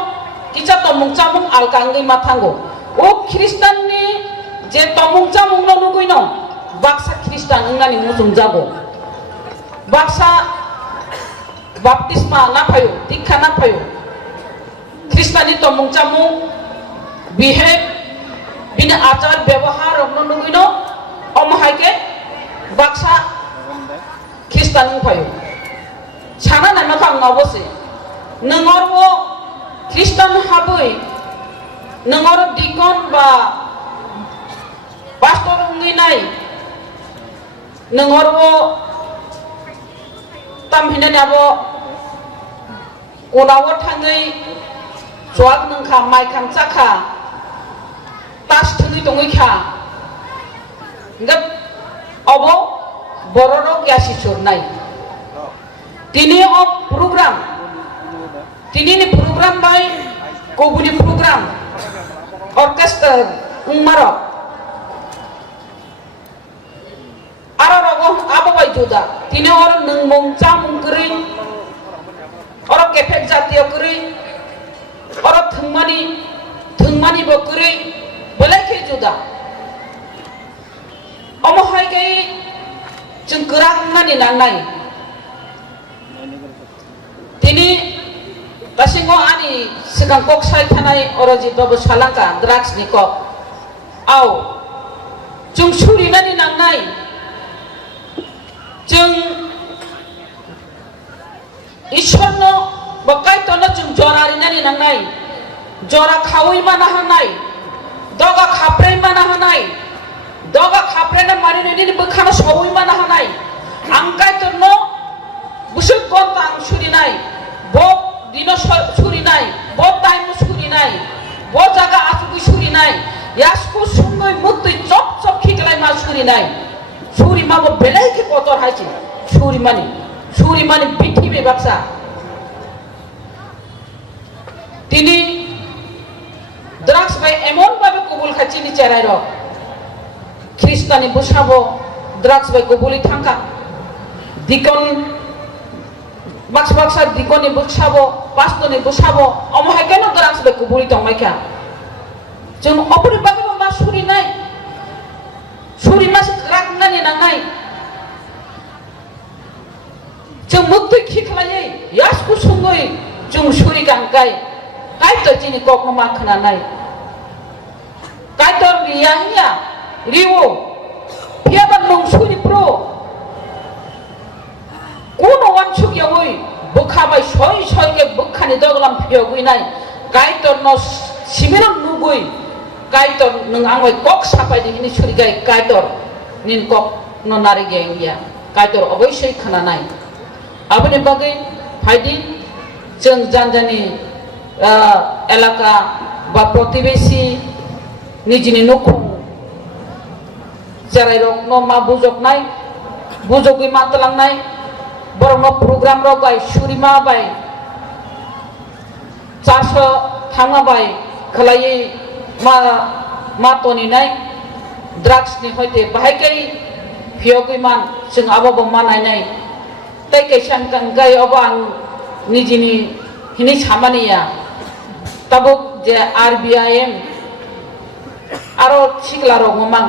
किसा तंमुं जामुं आलगा आंगि माथांगो ओ ख्रिस्टाननि जे तंमुं जामुं नो नुगुइनो बाक्सा ख्रिस्टान अंगानि मुजुम जागो बाक्सा बाप्तिस्मा नाफायो दीक्षा नाफायो ख्रिस्टाननि तंमुं जामुं बिहेव बिना आचार व्यवहार रखनो नुगिनो अमहायके बाक्सा ख्रिस्टान फायो साना नामा खां अबसे नंगरबो ख्रिस्टान हाबै नंगर डिकन बा पास्टर उंगिनाय नंगरबो तामहिना दाबो उनाव थाङै जवाब नोंखा माइखां जाखा तास थुङै दङै खा गप अब बरनो ग्यासि सुरनाय तिनि अफ प्रोग्राम तिनिनि प्रोग्राम बाय गुबुनि प्रोग्राम अर्केस्ट्रा उमारो आरो रगो आबो बाय जुदा तिनि अर नंमं चामुं गरै अर केफेक जातीय गरै अर थंमानि बकरै बेलायखे जुदा अमहायगे जों गोरांनानि नांनाय दिनै दासिङाव आंनि सिगां कक साइ थानाय अरजित बाबु सालांका ड्राग्सनि कक आव जों सुरिनानि नांनाय जों इसोरनो बकायतनो जों जरारिनानै नांनाय जरा खावै माना होनाय दगा खाफ्राय माना होनाय दगा खाफ्रायना मारिनायनि बोखानो सावै माना होनाय आं कायतनो बुसुक गन्तां सुरिनाय ब दिनो सुरिनाय ब टाइम सुरिनाय ब जागा आसुगु सुरिनाय यासको सुंगै मुत्तै चप चप खिगलाय मा सुरिनाय सुरि माबो बेलायके कतर हाइछि सुरि माने पृथ्वी बाक्सा তিনি দ্রাক্স ভাই এমন ভাবে কবুল খাচ্ছিনি চেরাইর খ্রিস্টানি বসাবো দ্রাক্স ভাই কবুলি থাকা দিকন বাক্সা দিকনি বসাবো পাঁচদনি বসাবো অমহাই কেন দ্রাক্স ভাই কবুলি তমাইখা जों অপরে বাগে মা সুরি মাস রাখনানি নাঙাই जों मुत्तै खिखलायै यासकु सुंगै जों सुरि गांगाय कायतो जिनि कखनो मा खोनानाय कायतो रियाहिया रिवो फियाबा नं सुरि प्रो कोनो वान सुगियावै बोखाबाय सय बोखानि दगलाम फियगैनाय कायतो न सिमिर नुगै कायतो नों आंबाय कक साफायदि हिनि सुरि गाय कायतो निन कक न नारि गेंगिया कायतो अबयसै खोनानाय अपने बागे फायदी जों जानजानि एलाका बा प्रतिबेशी निजिनि नखुं जेराय रक न मा बुजकनाय बुजगै मातलांनाय बरनो प्रोग्राम रगाय सुरिमा बाय चारसो थांगा बाय खलायै मा तनिनाय ड्राग्स नि हयते बाहायकै फियगै मान जों आबाबो मानायनाय तै कैसान गंगाय अब आं निजिनि हिनि सामानिया तब जे आरबीआईएम आरो सिगला रगमान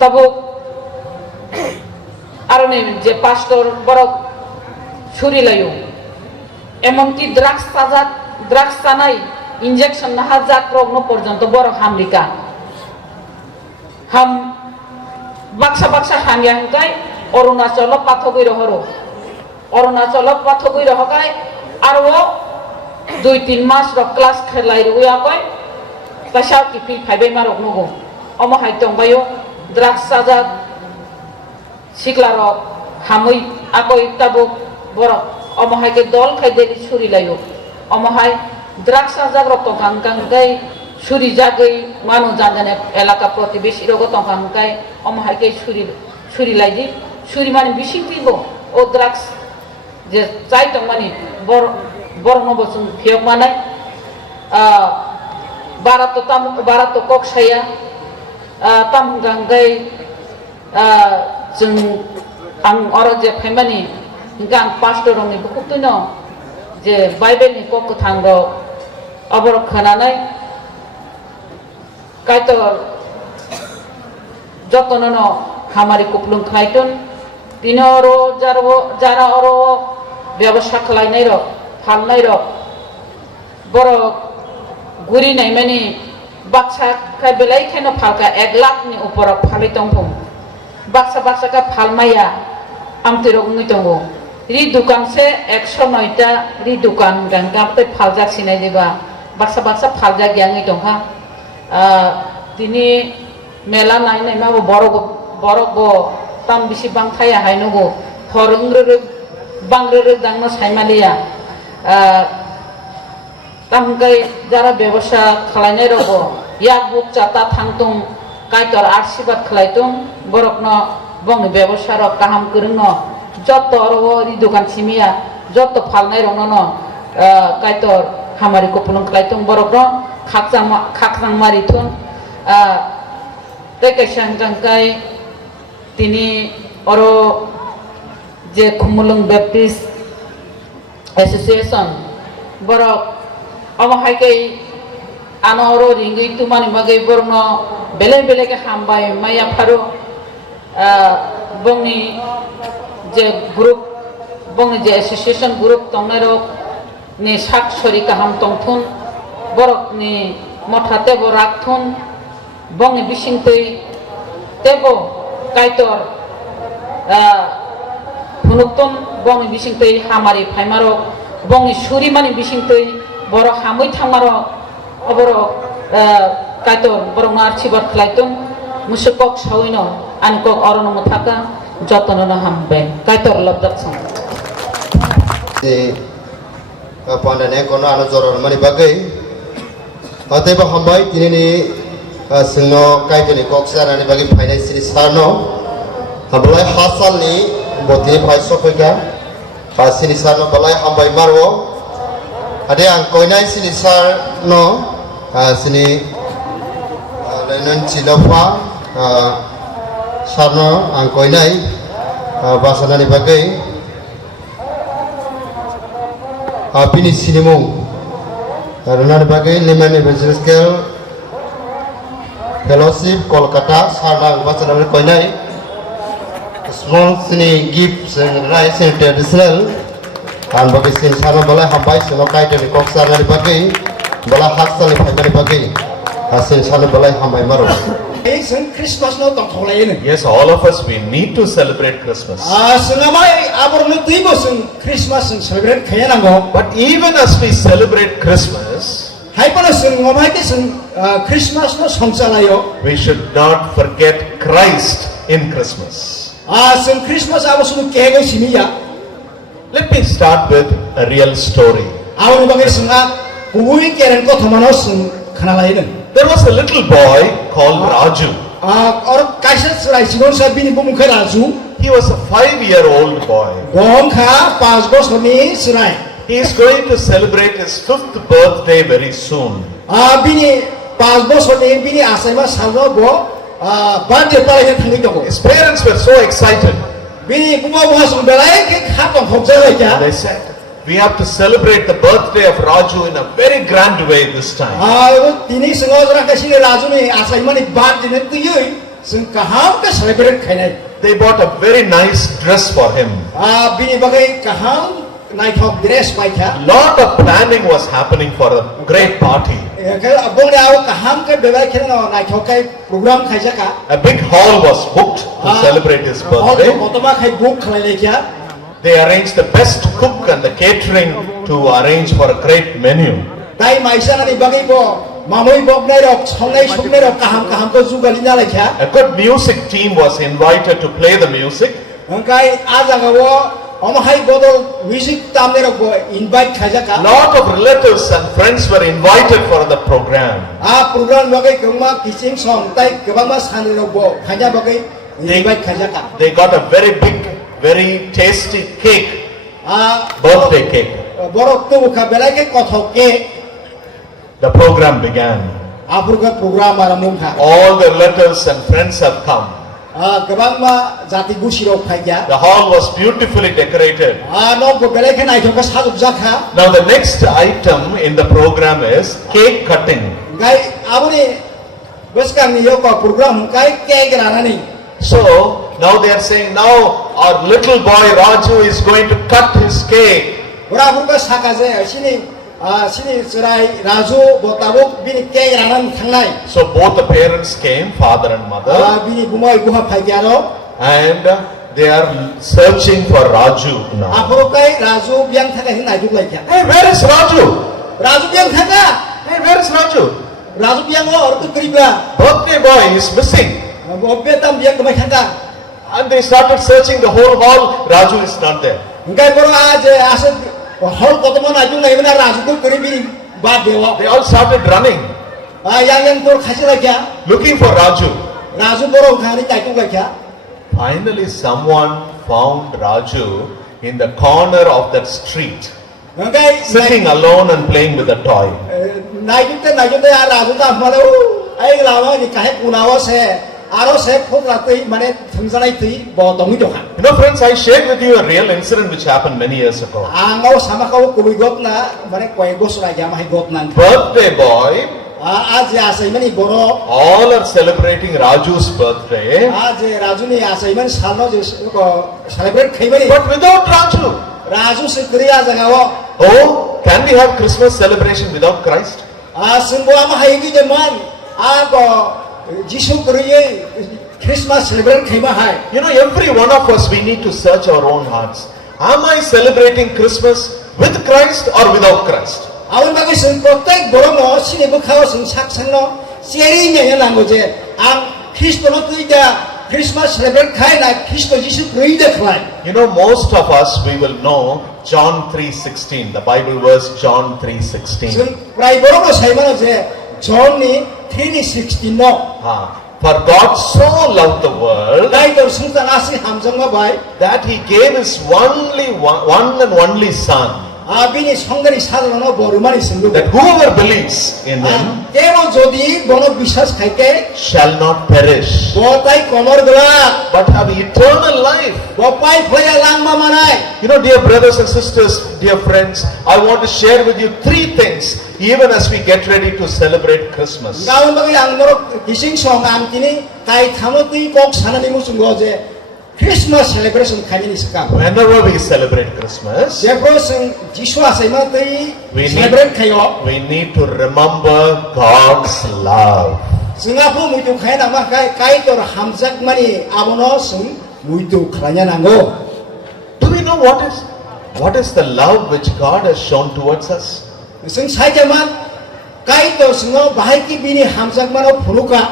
तब आरो ने जे पास्टर बरक सुरि लायो एमनकी ड्राग्स जानाय इंजेक्शन ना हाजाक रगन पर्यंत बरक हामलिका हम बाक्सा हांगिया हंगाय अरुणाचल पाथगै रहरो अरुणाचल पाथगै रहगाय आरो 2-3 मास र क्लास खेलाय रुयागय तसा कि फि फाइबै मारक नगो अम हाइतं बायो ड्राग्स साजा सिगला र हामै आगय ताबो बर अम हाइके दल खाइदे सुरि लायो अम हाइ ड्राग्स साजा र तो गांगांगै सुरि जागै मानु जानजाने एलाका प्रतिबेशी रग तो गांगाय अम हाइके सुरि लाइदि सुरि माने बिसिंतिबो ओ ड्राग्स जे चाइतं माने बरनो जों फियक मानाय बारात कक्साया ताम गांगाय जों आं अर जे फैमानि गां पास्टर रंनि बुकुतनो जे बाइबेलनि कक थांग अबर खोनानाय कायतर जतननो हामारि कुपलुं खायटन दिनरो जारा अरो व्यवसाय खालायनाय र फाननाय र बर गुरि नाय माने बाक्सा का बेलाय खेनो फालका 1 लाख नि ऊपर फालै दंफं बाक्सा का फालमाया आमते रगनि दंगो रि दुकान से 109 टा रि दुकान गंगापते फालजा सिनाय देबा बाक्सा फालजा ग्यांगै दंहा दिनि मेला नाय मा बरगो ताम बिसि बांथाया हायनगो हरंग्रो बांग्रो दांनो सायमालिया तामगाय जारा व्यवसाय खालायनाय रगो याक बुक चाता थांतों कायतर आशीर्वाद खालायतों बरकनो बंग व्यवसाय र काहाम करनो जत अरो रि दुकान सिमिया जत फालनाय रंनो कायतर हामारि कोपलुं खालायतों बरकनो खाकजां मारिथों तैकायसां गंगाय तिनी अरो जे खुमुलुंग बैप्टिस्ट एसोसिएशन बरक अमहायकै आनरो रिंगै तुमानि मगै बरनो बेले के हामबाय माया फारो बंगनि जे ग्रुप बंगनि जे एसोसिएशन ग्रुप तंनारो नि साक सरि काहाम तंथुन बरकनि मथाते बराकथुन बंगनि बिसिंतै तेबो कायतर phunukton bong bisingtei hamari phaimaro bong suri mani bisingtei borok hamui thangmaro oborok kaiton borok mar chibar khlaiton musukok sawino ankok orono muthaka jotono hambe kaitor labdak sang pandane kono ano joror mani bagai ateba hambai tinini singno kaitoni koksara ni bagi phainai siri sarno hablai hasal ni botini phai sopega sini sarno balai hambai marwo ade ang koinai sini sarno sini lenon chilofa sarno ang koinai basana ni bagai bini sinimung Renan bagai Liman Evangelical Fellowship Kolkata sarang basana ni koinai small sini gift sengai sen traditional an bagai sin sarno balai hambai sino kaitoni koksara ni bagai bala hasal ni phaimani bagai hasil sarno balai hambai maro Christmas no tong tholai. Yes, all of us, we need to celebrate Christmas. Sengamai abor no tibo sing Christmas sing celebrate kaya nango. But even as we celebrate Christmas, Hai pano sing ngomai ke sing Christmas no songcalayo. we should not forget Christ in Christmas. Sing Christmas abor sing kaya sini ya. Let me start with a real story. Abor bagai sing kuwi keren ko thamano sing khanalai. There was a little boy called Raju. Or kaisa serai sinon sa bini bumukha Raju. He was a 5-year-old boy. Bom kha 5 bos ni serai. He is going to celebrate his 5th birthday very soon. Bini 5 bos ni bini asai ma salno bo birthday pala thangi jogo. His parents were so excited. Bini bumo buha sung belai ke khatong khopja lai kya. They said, we have to celebrate the birthday of Raju in a very grand way this time. Tini sengojra kasi Raju ni asai mani bad din tu yui seng kaham ke celebrate khainai. They bought a very nice dress for him. Bini bagai kaham naik hok dress pai kya. Lot of planning was happening for a great party. Kalau abang dia awak kaham ke bebai kena naik hok kai program khaija ka. A big hall was booked to celebrate his birthday. Otoma khai book khalai kya. They arranged the best cook and the catering to arrange for a great menu. Tai maisa na ni bagai bo mamoi bok nai rok songai suknai rok kaham ko jugali na lai kya. A good music team was invited to play the music. Angkai aja gawo omahai bodol music tamne rok bo invite khaija ka. Lot of relatives and friends were invited for the program. Program bagai kema kissing song tai kebang mas khani rok bo khaija bagai invite khaija ka. They got a very big, very tasty cake, birthday cake. Borok tu buka belai ke kothok ke. The program began. Apurga program aramung kha. All the relatives and friends have come. Kebang ma jati gusi rok khaija. The hall was beautifully decorated. No belai ke nai thoka saduk jakha. Now the next item in the program is cake cutting. Gai abuni bus kang ni yo ko program kai cake rana ni. So now they are saying, now our little boy Raju is going to cut his cake. Ora buka sakaje sini sini serai Raju botabuk bini cake rana thangnai. So both the parents came, father and mother, Bini bumai buha phaigyaro. and they are searching for Raju now. Apuro kai Raju biang thaka hin naiduk lai kya. Hey, where is Raju? Raju biang thaka. Hey, where is Raju? Raju biang lo or tu kriba. Birthday boy is missing. Obbe tam biang kemai thaka. And they started searching the whole hall. Raju is not there. Ngai poro aje asal hol kotoman naiduk lai bena Raju ko kribi bad dewa. They all started running, Yang tor khasi lai kya. looking for Raju. Raju poro khani naiduk lai kya. Finally, someone found Raju in the corner of that street, Ngai sitting alone and playing with a toy. naiduk te ya Raju ta male ai lawa ni kahe kunawa se. Aro se phok ratei mane thungjanai tei bo tongi dokha. You know, friends, I shared with you a real incident which happened many years ago. Angau sama kau kubi got na mane koi gos raja mahi got nan. Birthday boy, Aaj asai mani boro. all are celebrating Raju's birthday, Aaj Raju ni asai mani salno je ko celebrate khai mani. but without Raju. Raju se kriya jagawo. Oh, can we have Christmas celebration without Christ? Sumbo ama hai ki jaman. Ago Jisu kriye Christmas celebrate khema hai. You know, every one of us, we need to search our own hearts. Am I celebrating Christmas with Christ or without Christ? Awon bagi sing protek boromo sini bukhao sing saksangno seri nya nango je ang Kristono tuida Christmas celebrate khai na Kristo Jisu tuida khai. You know, most of us, we will know John 3:16, the Bible verse John 3:16. Sing prai boromo saimano je John ni 3:16 no. For God so loved the world Dai tor sung ta nasi hamjangma bai. that He gave His one and only Son, Bini songani sadrono borumani singlu. that whoever believes in Him Kemo jodi bono bishas khaike shall not perish, botai komor gela but have eternal life. bopai phoya langma manai. You know, dear brothers and sisters, dear friends, I want to share with you 3 things, even as we get ready to celebrate Christmas. Gaun bagi ang norok gising song am kini kai thamoti kok sanani musunggo je Christmas celebration kami ni sekam. Whenever we celebrate Christmas, Jeko sing Jiswa saima tei We need- celebrate kayo. we need to remember God's love. Singapu muitu kaya nama kai tor hamzak mani abono sing muitu kalanya nanggo. Do we know what is the love which God has shown towards us? Sing sai jaman kai tor singo bahai ki bini hamzak mano phunuka.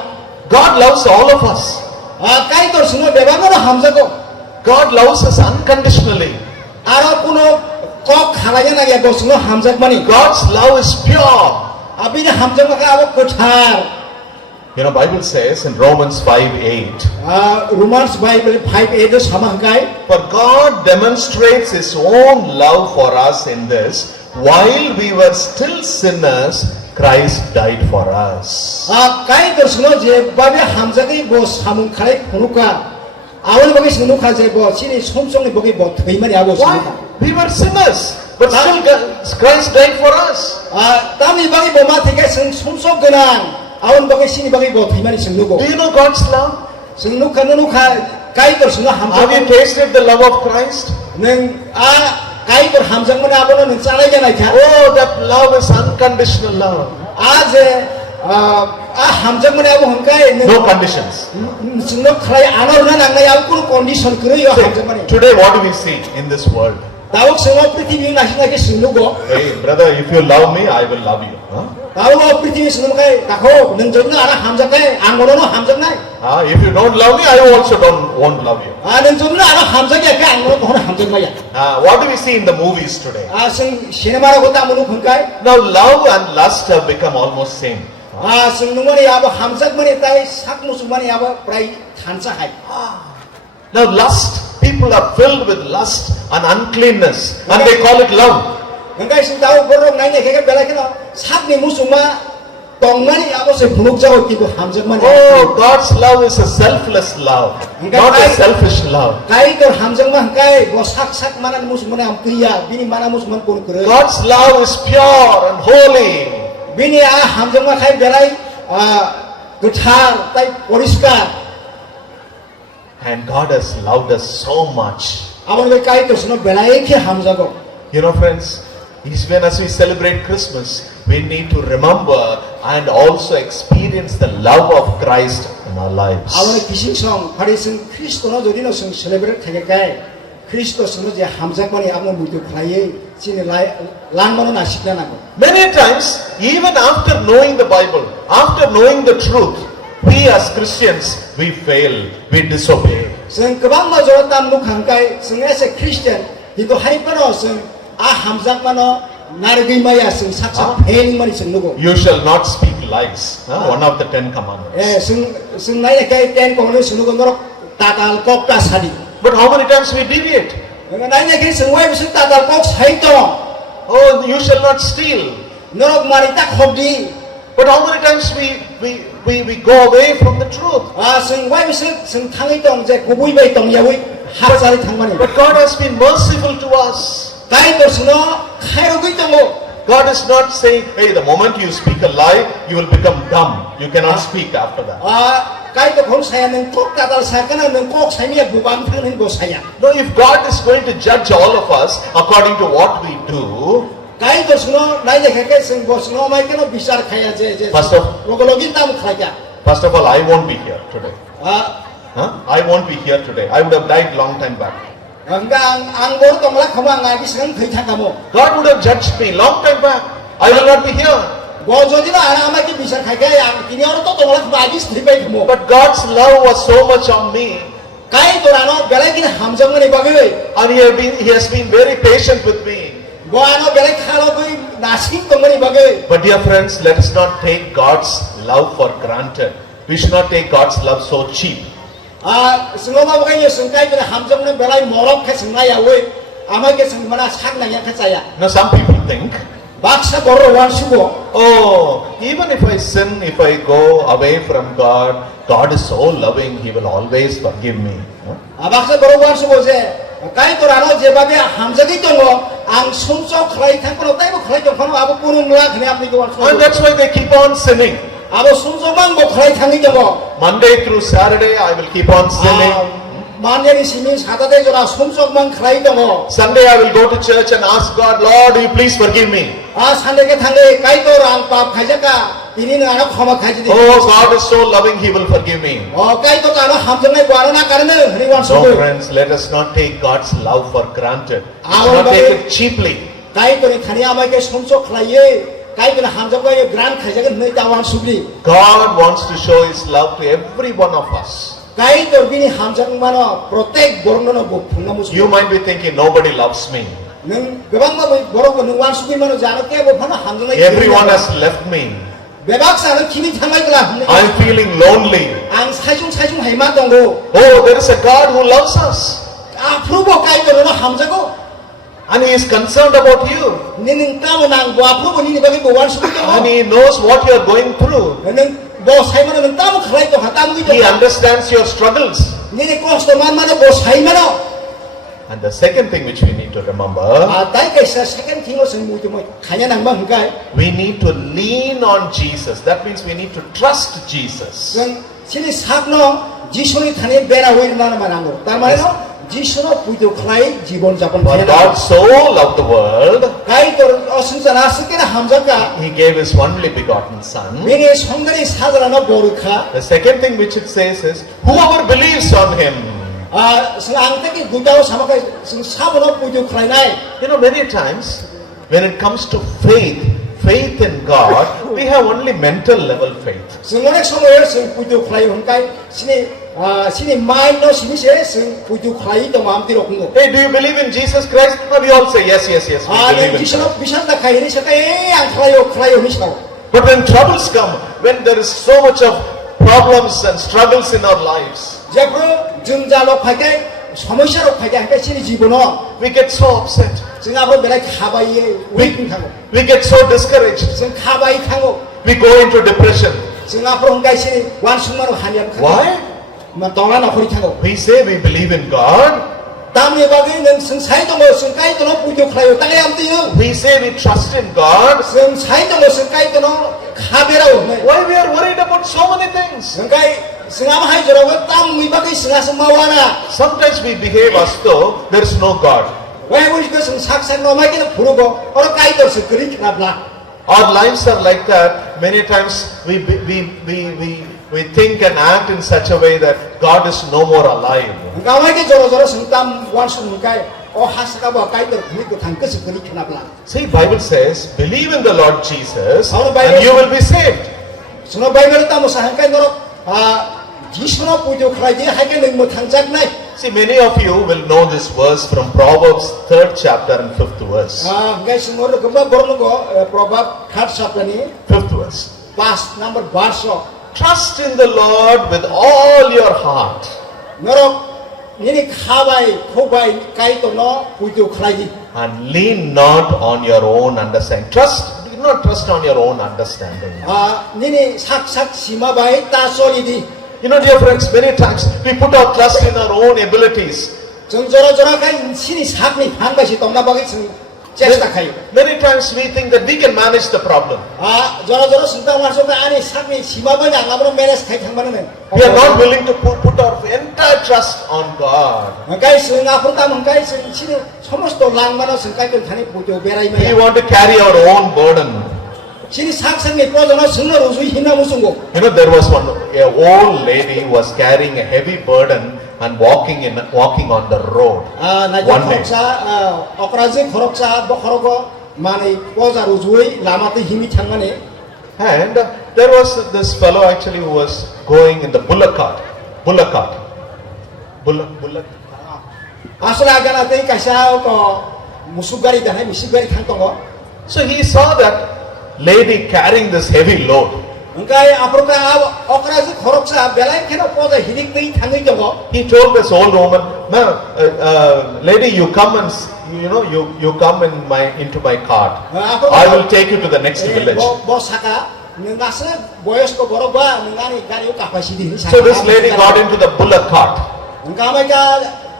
God loves all of us. Kai tor singo beba mano hamzako. God loves us unconditionally. Aro kuno kok kalanya nage bo singo hamzak mani. God's love is pure. Abini hamzak maka abo kothar. You know, Bible says in Romans 5:8, Romans Bible 5:8 samangkai. for God demonstrates His own love for us in this, while we were still sinners, Christ died for us. Kai tersno je babe hamzaki bo samung khalai phunuka. Awal bagi sunuka je bo sini somsong ni bagi bo theimani abo Why? sunuka. We were sinners, but still Christ died for us. Tami bagi bo ma thikai sung somsong genang. Awal bagi sini bagi bo theimani sungnuko. Do you know God's love? Sungnuka nunuka kai tersno Have you hamzak. tasted the love of Christ? Neng kai ter hamzak mani abo neng chalai janai kha. Oh, that love is unconditional love. Je hamzak mani abo hangkai No conditions. sungno khalai anor na nangai abo kuno condition kre yo hamzak mani. Today, what do we see in this world? Tawak semua prithibi nasi ke sungnuko. Hey, brother, if you love me, I will love you. Huh? Tawak prithibi sungnuko kai takho neng jodna ara hamzak kai angono no hamzak nai. If you don't love me, I also won't love you. Neng jodna ara hamzak ya kai angono kono hamzak mai ya. What do we see in the movies today? Sing cinema ro kota munu khunkai. Now, love and lust have become almost same. Sing numani abo hamzak mani tai sak musumani abo prai thansa hai. Now, lust, people are filled with lust and uncleanness, and they call it love. Ngai sing tahu borok nai ne kai bela kena sak ni musuma tongmani abo se phunuk jago kibo hamzak mani. Oh, God's love is a selfless love, not a selfish love. Kai tor hamzak mah kai bo sak mana musumani am kriya bini mana musman pun kure. God's love is pure and holy. Bini hamzak mah kai belai gothar tai poriskar. And God has loved us so much. Awal be kai tersno belai ke hamzago. You know, friends, even as we celebrate Christmas, we need to remember and also experience the love of Christ in our lives. Awal kising song hari sing Kristo no jodi no sing celebrate thake kai. Kristo sing je hamzak mani apno mutu khlai sini lai lang mano na sikna na ko. Many times, even after knowing the Bible, after knowing the truth, we as Christians, we fail, we disobey. Sing kebang ma jora tam nu khangkai sing as a Christian hido hai pano sing hamzak mano nargi maya sing saksa heng mani sing nugo. You shall not speak lies. One of the 10 commandments. Sing nai kai ten ko no sing nugo norok tatal kok ta sadi. But how many times we deviate? Nai ne kai sing wai sing tatal kok sai to. Oh, you shall not steal. Norok mari tak khobdi. But how many times we go away from the truth? Sing wai sing thangi tong je kubui bai tong yawi ha sari thang mani. But God has been merciful to us. Kai to suno khai ro gui tongo. God is not saying, hey, the moment you speak a lie, you will become dumb. You cannot speak after that. Kai to khom saya neng kok tatal sakana neng kok saya ni buban thang neng go saya. No, if God is going to judge all of us according to what we do, Kai to suno nai je kai sing bo suno mai keno bisar khaya je First of- logologi tam khaya. first of all, I won't be here today. Huh? I won't be here today. I would have died long time back. ang bor tong la khama ngai bisang thai thakamo God would have judged me long time back. I will not be here. bo jodi na ana amai ki bisang khai ga yang kini or to tong la khama agis thai pai thamo But God's love was so much on me, kai torano belai kin hamjang ni bagai and He has been very patient with me. go ano belai khalo goi nasik tong ni bagai But dear friends, let us not take God's love for granted. We should not take God's love so cheap. singo ma bagai ye sing kai kin hamjang ni belai morok kha sing nai awe amai ke sing mana sak na yang kha chaya Now some people think, baksa bor wan subo oh, even if I sin, if I go away from God, God is so loving, He will always forgive me. Huh? baksa bor wan subo je kai torano je babe hamjagi tongo ang sumso khlai thang kono tai bo khlai tong kono abo punung la khne apni ko wan subo And that's why they keep on sinning. abo sumso mang bo khlai thangi tongo Monday through Saturday, I will keep on sinning. mande ni simi satate jora sumso mang khlai tongo Sunday, I will go to church and ask God, Lord, will you please forgive me? sande ke thange kai to rang pap khajaka tini na ana khoma khaji di Oh, God is so loving, He will forgive me. kai to kano hamjang nai gwaro na karne hri wan No, subo friends, let us not take God's love for granted. We Our should not take Lord- it cheaply. kai to ni khani amai ke sumso khlai ye kai to hamjang ko ye gran khajaga nei ta wan subli God wants to show His love to every one of us. kai to bini hamjang mano protek borno no bo phunga musu You might be thinking, nobody loves me. nang gabang ma borok ko nang wan subi mano jano ke bo phana hamjang nai Everyone has left me. bebak sa no kimi thamai kala I'm feeling lonely. ang saijung haima tongo Oh, there is a God who loves us. aprubo kai to no hamjago And He is concerned about you. ninin kamo nang bo aprubo nini bagi bo wan subi And to He knows what you are going through. nang bo saima nang tamo khlai to hatam gi He to understands your struggles. nini kosto man mano bo saima no And the second thing which we need to remember, tai kai sa second thing o sing mu to mo khanya nang ba hungkai we need to lean on Jesus. That means we need to trust Jesus. jang sini sakno jisoni thane bera hoin na manango tar mane no jisono pujo khlai jibon japon For God so loved the world, kai to osinjana sikena hamjaka He gave His only begotten Son. bini songari sajana no borukha The second thing which it says is, whoever believes on Him. sing angte ki gutao samakai sing sabono pujo khlai nai You know, many times when it comes to faith in God, we have only mental level faith. sing onek somoyer sing pujo khlai hungkai sini mind no sini se sing pujo khlai to mamti rokno Hey, do you believe in Jesus Christ? And we all say, yes, yes, yes, we believe in jisono Christ. bisan da kai ni sakai ang khlai o misao But when troubles come, when there is so much of problems and struggles in our lives, जेब्रो जों जालो फाइके समस्या रो फाइके हाके सिनि जीवनो we get so upset. जों आबो बेलाय खाबाय उइक थांगो We get so discouraged. जों खाबाय थांगो We go into depression. जों आफरो हंगाय सिनि वान सुमारो हानियाम खा Why? मा तला नखरि थांगो We say we believe in God. तामनि बागै नों जों साइ दङ जों काइ दङ पुजो खालायो ताले आमतियो We say we trust in God. जों साइ दङ जों काइ दङ खाबेराव होनाय Why we are worried about so many things? जों काइ जों आम हाय जराव तामनि बागै जोंहासो मावाना Sometimes we behave as though there is no God. वाय बुजिखो जों साकसा नमाय के फुरुबो अर काइ दरसो गरि खनाब्ला Our lives are like that. Many times we think and act in such a way that God is no more alive. गावाय के जरो जरो जों ताम वान सुनकाय ओ हासका बा काइ दर भुइ को थांक से गरि खनाब्ला See, Bible says, believe in the Lord Jesus Our Bible and you will be saved. सुनो बाइबल ताम साहंकाय नरो जिसुनो पुजो खालाय हायके नों मो थांजाक नाय See, many of you will know this verse from Proverbs 3rd chapter and 5th verse. Guys मोर गबा बरनगो प्रभाव 3rd chapter नि 5th verse. पास number 12 Trust in the Lord with all your heart नरो निनि खाबाय खोबाय काइ तो न पुजो खालाय and lean not on your own understanding. Do not trust on your own understanding. निनि साक साक सीमा बाय तासोली दि You know, dear friends, many times we put our trust in our own abilities. जों जरा जरा काइ सिनि साकनि फानबासि तमना बागै जों चेष्टा खायो Many times we think that we can manage the problem. जरा जरा सुनता मासो का आनि साकनि सीमा बाय आंगाब्रो मैनेज खाइ थांबानो ने We are not willing to put our entire trust on God. Guys जों आफुरता मंगाय जों सिनि समस्त लांमानो जों काइ थानि पुजो बेराय We want to carry our own burden. sini saksang po jana sungna rujui hina musungo. You know, there was an old lady who was carrying a heavy burden and walking on the road. Na One day. khoroksa okraje khoroksa bo khorogo mane po ja rujui lamate himi thangmane. And there was this fellow actually who was going in the bullock cart. Bullock. Asal agana tei kaisa ko musugari dana misugari thangtongo. So he saw that lady carrying this heavy load. Engkai aproka okraje khoroksa belai khena po ja hidik tei thangai jongo. He told this old woman, "Ma'am, lady, you come and you come into my cart. I will take you to the next village." Bo saka ngase boyos ko boroba ngani gari capacity ni saka. So this lady got into the bullock cart. Engkai ka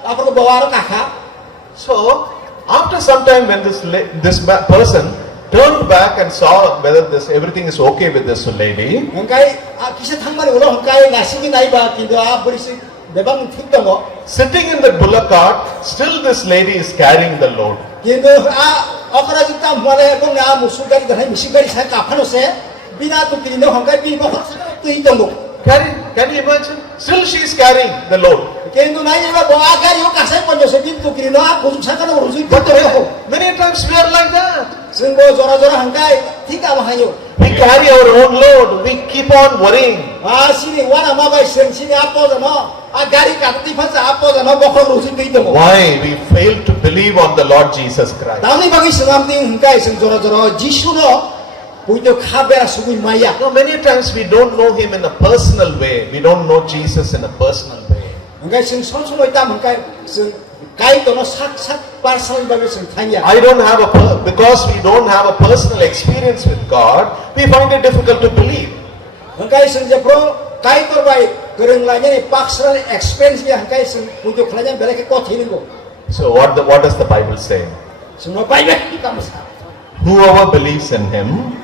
aproka bawar kakha. So after some time, when this person turned back and saw whether everything is okay with this lady, Engkai kisa thangmani ulo engkai ngasigi nai ba kindu berisi bebang thik tongo. sitting in the bullock cart, still this lady is carrying the load. Kindu okraje ta mole ko na musugari dana misigari sa kaphano se bina tu kindu engkai bi bo khorsa tui tongo. Can you imagine? Still she is carrying the load. Kindu nai ba bo agari o kasai ponjo se bin tu kindu khusu saka no rujui But tongo. many times we are like that. Sungbo jora engkai thik amahayo. We carry our own load. We keep on worrying. Sini wana mabai sini apo jano gari kati phasa apo jano bokhor rujui tui tongo. Why? We fail to believe on the Lord Jesus Christ. Dami bagi sengam ting engkai seng jora Jisu no puito khabera sugui maya. Now, many times we don't know Him in a personal way. We don't know Jesus in a personal way. Engkai seng sonsoloi tam engkai seng kai tono sak personal babe seng thanya. Because we don't have a personal experience with God, we find it difficult to believe. Engkai seng jepro kai torbai gereng lanya ni personal experience ya engkai seng puito khalanya belake ko thiningo. So what does the Bible say? Semua baik kita mesti. Whoever believes in Him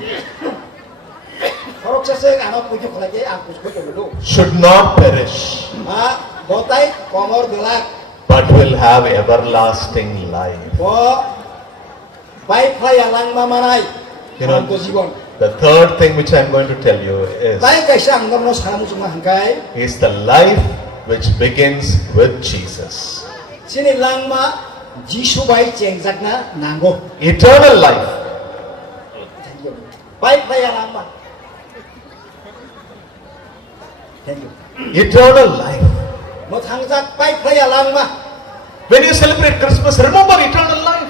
Kalau saya anak punya khalanya aku suka dulu. should not perish, Botai komor gelak. but will have everlasting life. Baik kaya lang mamanay. You know, the third thing which I am going to tell you is the life which begins with Jesus. Sini lang ma Jisu baik cengzak na nanggo. Eternal life. Baik kaya lang ma. Thank you. Eternal life. Mo thangjak baik kaya lang ma. When you celebrate Christmas, remember eternal life.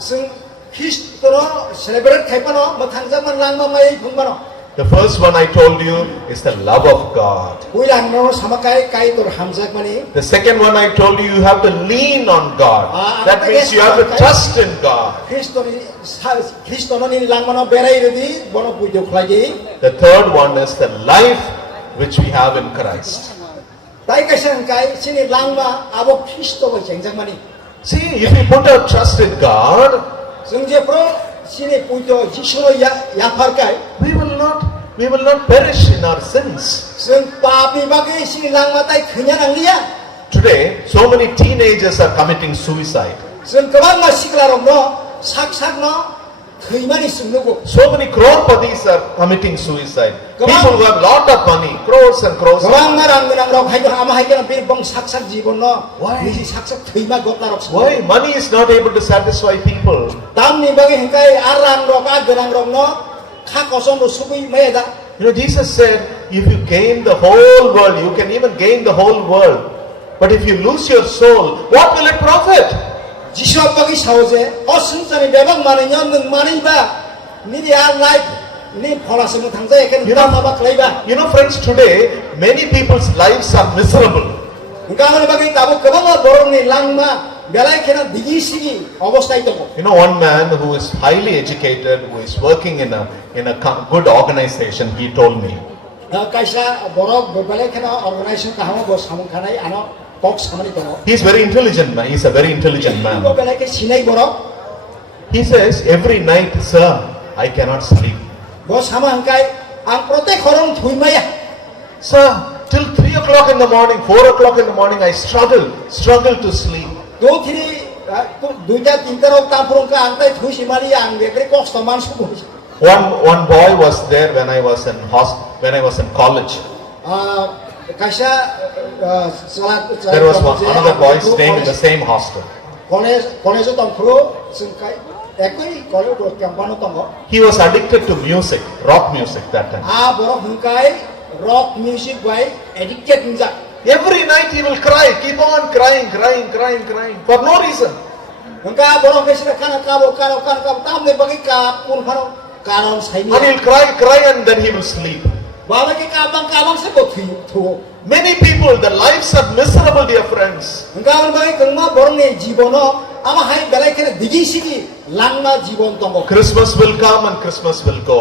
Sing Kristono celebrate kaipano mo thangjak man lang ma may phungmano. The first one I told you is the love of God. Kuilang no samakai kai tor hamjak mani. The second one I told you have to lean on God. That means you have to trust in God. Kristono ni lang mano berai redi bono pujo khlagi. The third one is the life which we have in Christ. Tai kaisang kai sini lang ma abo Kristo ba chengjak mani. See, if we put our trust in God, Sungje pro sini pujo Jisu ya far kai. we will not perish in our sins. Sung papi bagi sini lang matai khnya nang lia. Today, so many teenagers are committing suicide. Sung kabang masikla rom no sak no thimani sungnugo. So many crorepati's are committing suicide. People who have lot of money, crores and crores. Kabang marang nang rok hai ama hai kan bir bong sak jibon no. Why? Nisi sak thima gotna rok. Why? Money is not able to satisfy people. Tam ni bagi hengkai arang rok gerang rok no. You know, Jesus said, if you gain the whole world, you can even gain the whole world. But if you lose your soul, what will it profit? You know, friends, today, many people's lives are miserable. You know, one man who is highly educated, who is working in a good organization, he told me. He's very intelligent man. He's a very intelligent man. He says, every night, sir, I cannot sleep. Sir, till 3 o'clock in the morning, 4 o'clock in the morning, I struggle to sleep. One boy was there when I was in college. kaisa There was another boy staying in the same hostel. college tongkro singkai ekoi college kampano tongo He was addicted to music, rock music that time. borok hingkai rock music by addicted ninja Every night he will cry, keep on crying for no reason. hingka borok kaisa kana kabo tamne bagi ka pun phano karon saini And he'll cry and then he will sleep. bala ke kabang se bo thu Many people, their lives are miserable, dear friends. hingka on bagi kengma borok ni jibono ama hai belai kene digi sigi langma jibon tongo Christmas will come and Christmas will go.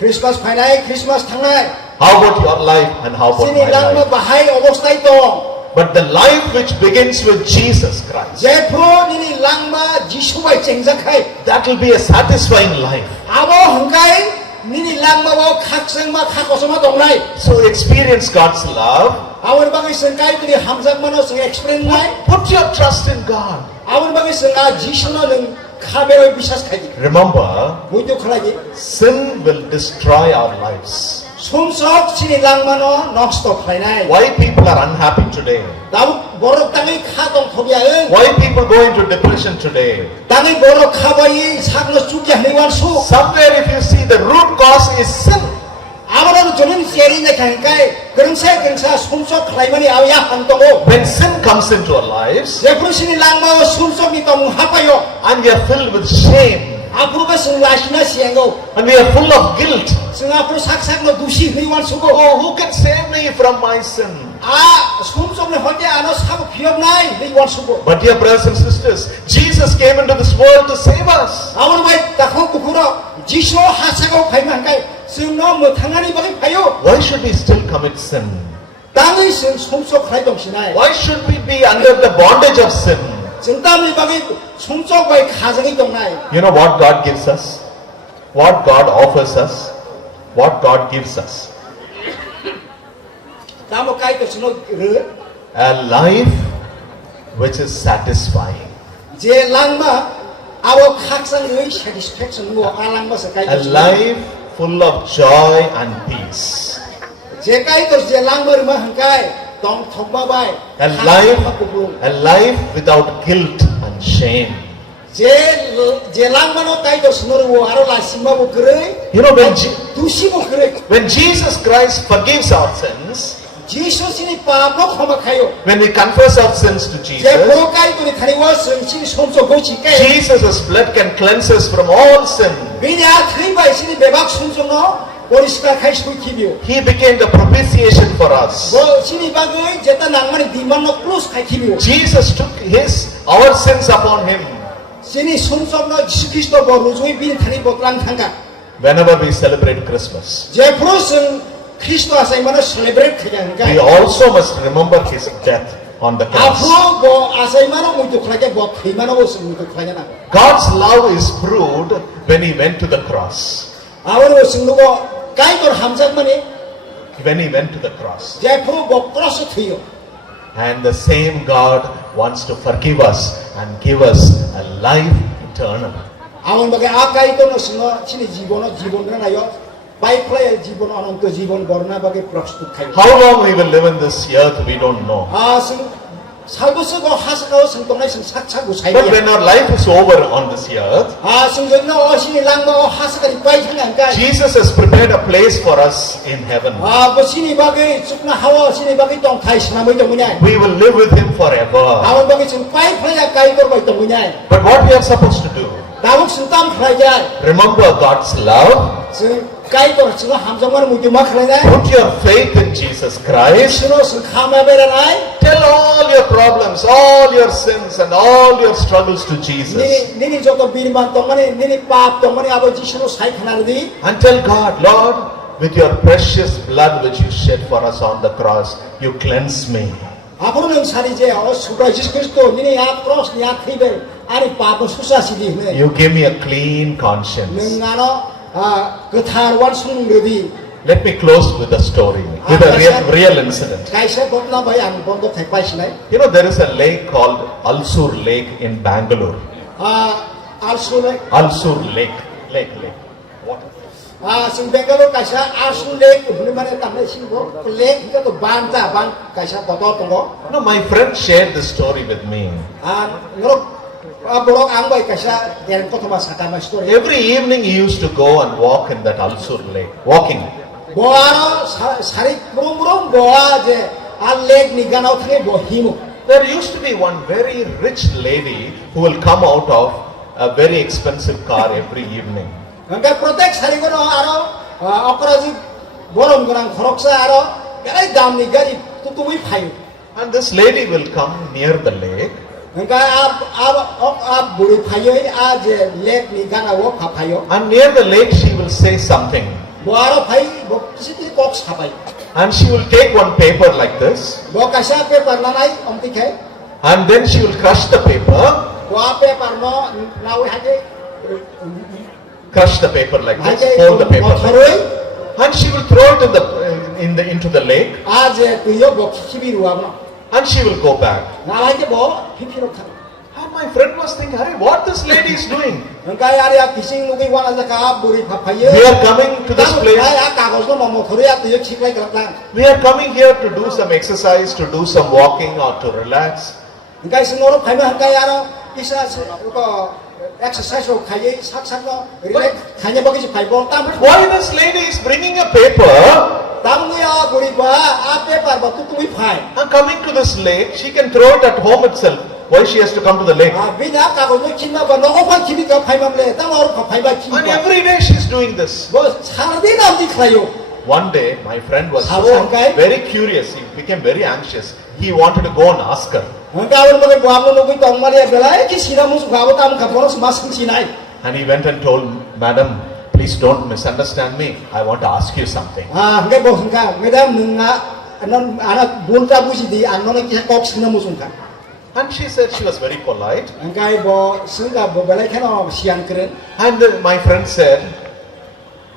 Christmas phainai Christmas thangnai How about your life and how about sini my langma life? bahai obostai tong But the life which begins with Jesus Christ, jepro nini langma jisu bai chengjakai that will be a satisfying life. abo hangkai nini langma wo khaksengma khakosoma dongnai So experience God's love. awon bagai sengkai tuni hamjak mano seng explain nai Put your trust in God. awon bagai senga jisu no neng khabero bisas khai Remember, muitu khalagi sin will destroy our lives. somsok sini langma no nosto khainai Why people are unhappy today? dau borok tangai khatong thobia eng Why people go into depression today? tangai borok khabai sakno chukya hniwan su Somewhere if you see the root cause is sin. awon jonin seri na khangkai gerengsa somsok khlaimani awya hantongo When sin comes into our lives jepro sini langma wo somsok ni tong hapayo and we are filled with shame apruba sing lasina siengo and we are full of guilt. Singapura sak no dusi hniwan sugo Oh, who can save me from my sin? somsok ne hote ano sak phiom nai hniwan sugo But dear brothers and sisters, Jesus came into this world to save us. awon bai takho kukuro jiso hasago phaimankai singno mothangani bagi phayo Why should we still commit sin? tangai sing somsok khlai dong sinai Why should we be under the bondage of sin? singtamni bagi somsok bai khajangi dong nai You know what God gives us? What God offers us? What God gives us? tamo kai to sino re A life which is satisfying. je langma awo khaksang rei satisfaction mo alangma sa kai A life full of joy and peace. je kai to je langma ma hangkai tong thokma bai A life without guilt and shame. je langma no kai to sino wo aro la simba bo grei You know, dusi bo grei when Jesus Christ forgives our sins, Jesus ini pap no khoma khayo when we confess our sins to je Jesus, pro kai to ni khani wa sing sini somso go chi kai Jesus' blood can cleanse us from all sin. bini a thri bai sini bebak somso no poriskar khai sui khibio He became the propitiation for us. bo sini bagai jeta nangmani diman no plus khai khibio Jesus took our sins upon him. sini somso no Jesus Christ bo rujui bini thani botlang thanga Whenever we celebrate Christmas, je pro sing Christ asai mana celebrate khaya we kai also must remember his death on the cross. afro bo asai mana muitu khlage bo thei mana bo sing muitu khlage na God's love is proved when he went to the cross. awon bo sing lugo kai tor hamjak mani When he went to the cross. je pro bo cross thiyo And the same God wants to forgive us and give us a life eternal. awon bagai akai to no sino sini jibon na yo bai play jibon ananto jibon borna bagai prastut khai How long we will live in this earth, we don't know. sing salbose go hasakao sing tongnai sing sakcha gusai But when our life is over on this earth, sing jonna o sini langma o hasakari pai thang kai Jesus has prepared a place for us in heaven. bo sini bagai chukna hawa sini bagai tong thai snamai to munyai We will live with him forever. awon bagai sing pai play kai tor bai to munyai But what we are supposed to do? dawuk sing tam khlai jai Remember God's love. sing kai tor sing hamjamar muitu ma khlai jai Put your faith in Jesus Christ. sino sing khama bera nai Tell all your problems, all your sins and all your struggles to Jesus. nini joto birman tongmani nini pap tongmani abo jisno sai khana di And tell God, Lord, with your precious blood which you shed for us on the cross, you cleanse me. apro nang sari je o suka Jesus Kristo nini ya cross ni ya thibe ani pap susa sidi hne You give me a clean conscience. nang ano gathar wan sung ledi Let me close with a story, with a real incident. kaisa gotna bai ang bondo thai pai sinai You know, there is a lake called Alsur Lake in Bangalore. also like Alsur Lake. What? जों बेंगालर कायसा आसु lake होनो माने तामने सिंगो lake तो बानता बान कायसा बतर दङ No, my friend shared this story with me. नरो borok angbai kaisa den kotoma sakama story Every evening he used to go and walk in that Alsur lake, walking. boaro sari burung boa je a lake ni ganau thane bohimu There used to be one very rich lady who will come out of a very expensive car every evening. angka protek sari gono aro okroji borom gorang khoroksa aro berai dam ni gari tutumi phayu And this lady will come near the lake. angka ab buri phayo a je lake ni ganau phayo And near the lake she will say something. boaro phai bo siti kok sapai And she will take one paper like this. bo kaisa paper nanai omti khai And then she will crush the paper. bo paper no nawi hage Crush the paper like this. Fold the paper like this. And she will throw it into the lake. a je tuyo bo khibi ruam And she will go back. nalai ke bo phipiro kha And my friend was thinking, "Hey, what this lady is doing? angka yari a kising nugi wala jaka buri phapaye We are coming to this place. a kagos no momo thore a tuyo khiklai kalak We are coming here to do some exercise, to do some walking or to relax. angka sinoro phaima angka yaro isa ko exercise ro khaye sak sak no relax khanya bogi phaibo tam Why this lady is bringing a paper tam nuya buri ba a paper ba tu tumi phai and coming to this lake? She can throw it at home itself. Why she has to come to the lake? a bina kagos no khima ba no ko khimi ka phaimam le tam or phaiba And khima every day she is doing this. bo sardi nam di khayo One day, my friend was How, okay? very curious. He became very anxious. He wanted to go and ask her. angka awal mage boam no nugi tong mari belai ki siramus gabo tam khabonos masing sinai And he went and told, "Madam, please don't misunderstand me. I want to ask you something." angka bo angka medam nunga anan ana bulta buji di anon ki kok sinamus angka And she said she was very polite. angka bo singka bo belai khano sian keren And my friend said,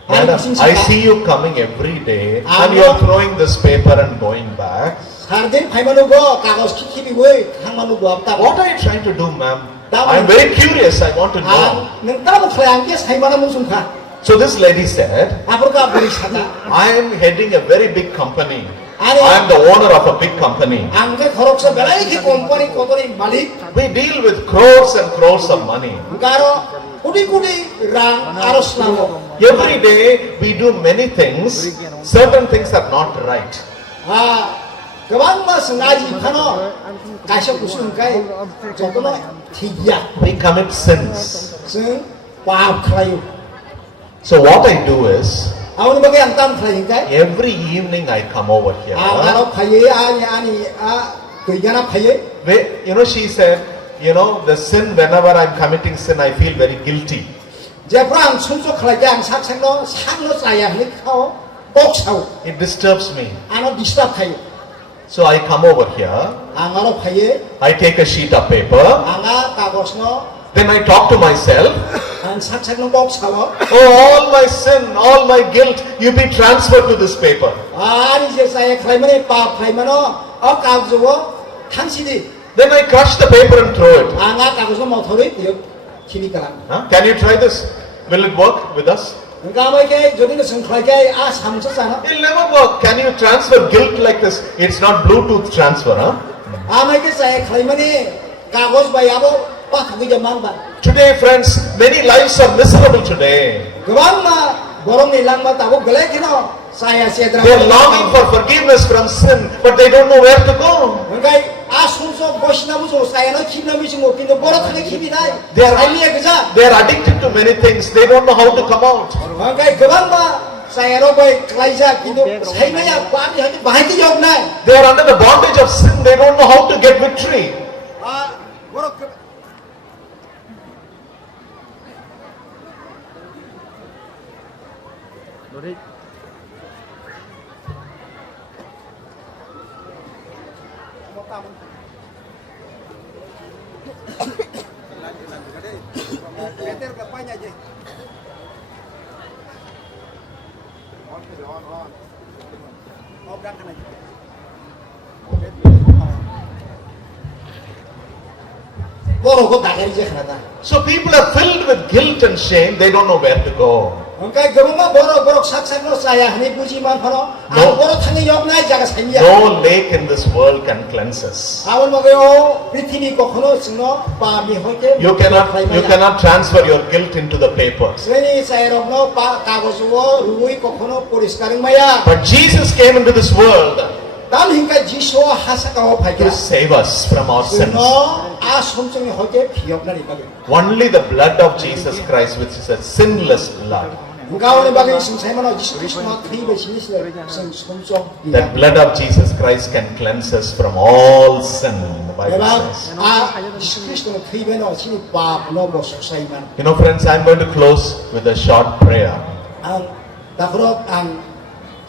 "Madam, I see you coming every day and you are throwing this paper and going back. sardin phaimanu go kagos ki khibi wei khangmanu bo apta What are you trying to do, ma'am? I am very curious. I want to know." nang tam khlang ki saimana musung kha So this lady said, apurka buri sada "I am heading a very big company. Are- I am the owner of a big company. angka khoroksa belai ki company kotoni malik We deal with crores and crores of money. garo kudi rang aros namo Every day we do many things. Certain things are not right. gabang ma sengaji khano kaisa kusung kai jotono thigya We commit sins. sing paap khlayu So what I do is, awon bage antam khlayu kai every evening I come over here. agaro phaye ani tuigana phaye She said, the sin, whenever I'm committing sin, I feel very guilty. jeprang sumso khlajang sakno saya ni khao bok sau It disturbs me. ano disturb khayu So I come over here. angaro phaye I take a sheet of paper. anga kagosno Then I talk to myself. an sakno bok sau Oh, all my sin, all my guilt, you be transferred to this paper. ani je saya khlaimane pa khlaimano akagjo thansidi Then I crush the paper and throw it. anga kagosno mothori tiyo chini kalang Huh? Can you try this? Will it work with us? Gamai ke jodi na sungklai ke a samsa sana It'll never work. Can you transfer guilt like this? It's not Bluetooth transfer, huh? amai ke saya khlaimane kagos bai abo pakhi jamang ba Today, friends, many lives are miserable today. gawang ma borong ni lang ma tabo galai kino saya sedra They are longing for forgiveness from sin, but they don't know where to go. ngai a sumso bosna muso saya no chimna mi singo kino boro thane khibi nai They are- ai liya gaja They are addicted to many things. They don't know how to come out. ngai gawang ma saya ro bai klaija kino sai na ya pa ni hani bahai ki jog nai They are under the bondage of sin. They don't know how to get victory. a boro boro ko bagari je khana ta So people are filled with guilt and shame. They don't know where to go. Engkai geruma borok sak-sakno saya hani bujiman phano. Ang borok thani yognai jaga saimia. No lake in this world can cleanse us. Awon magayo prithibi kokhono singno pa mi hoite. You cannot transfer your guilt into the papers. Seni sairokno pa kagojuo rui kokhono poriskar maya. But Jesus came into this world Tam hingkai Jisu hasakao to phaika. save us from our sins. No a somchongi hoite phiyokna ri bagai. Only the blood of Jesus Christ, which is a sinless blood, Ngawni bagai sing saimano Jisu Kristo ma thibe sinisle sing somchong. that blood of Jesus Christ can cleanse us from all sin, the Bible Eba says. a Jisu Kristo thibe no sini pap no bo susaiman. You know, friends, I'm going to close with a short prayer. Ang dakrok ang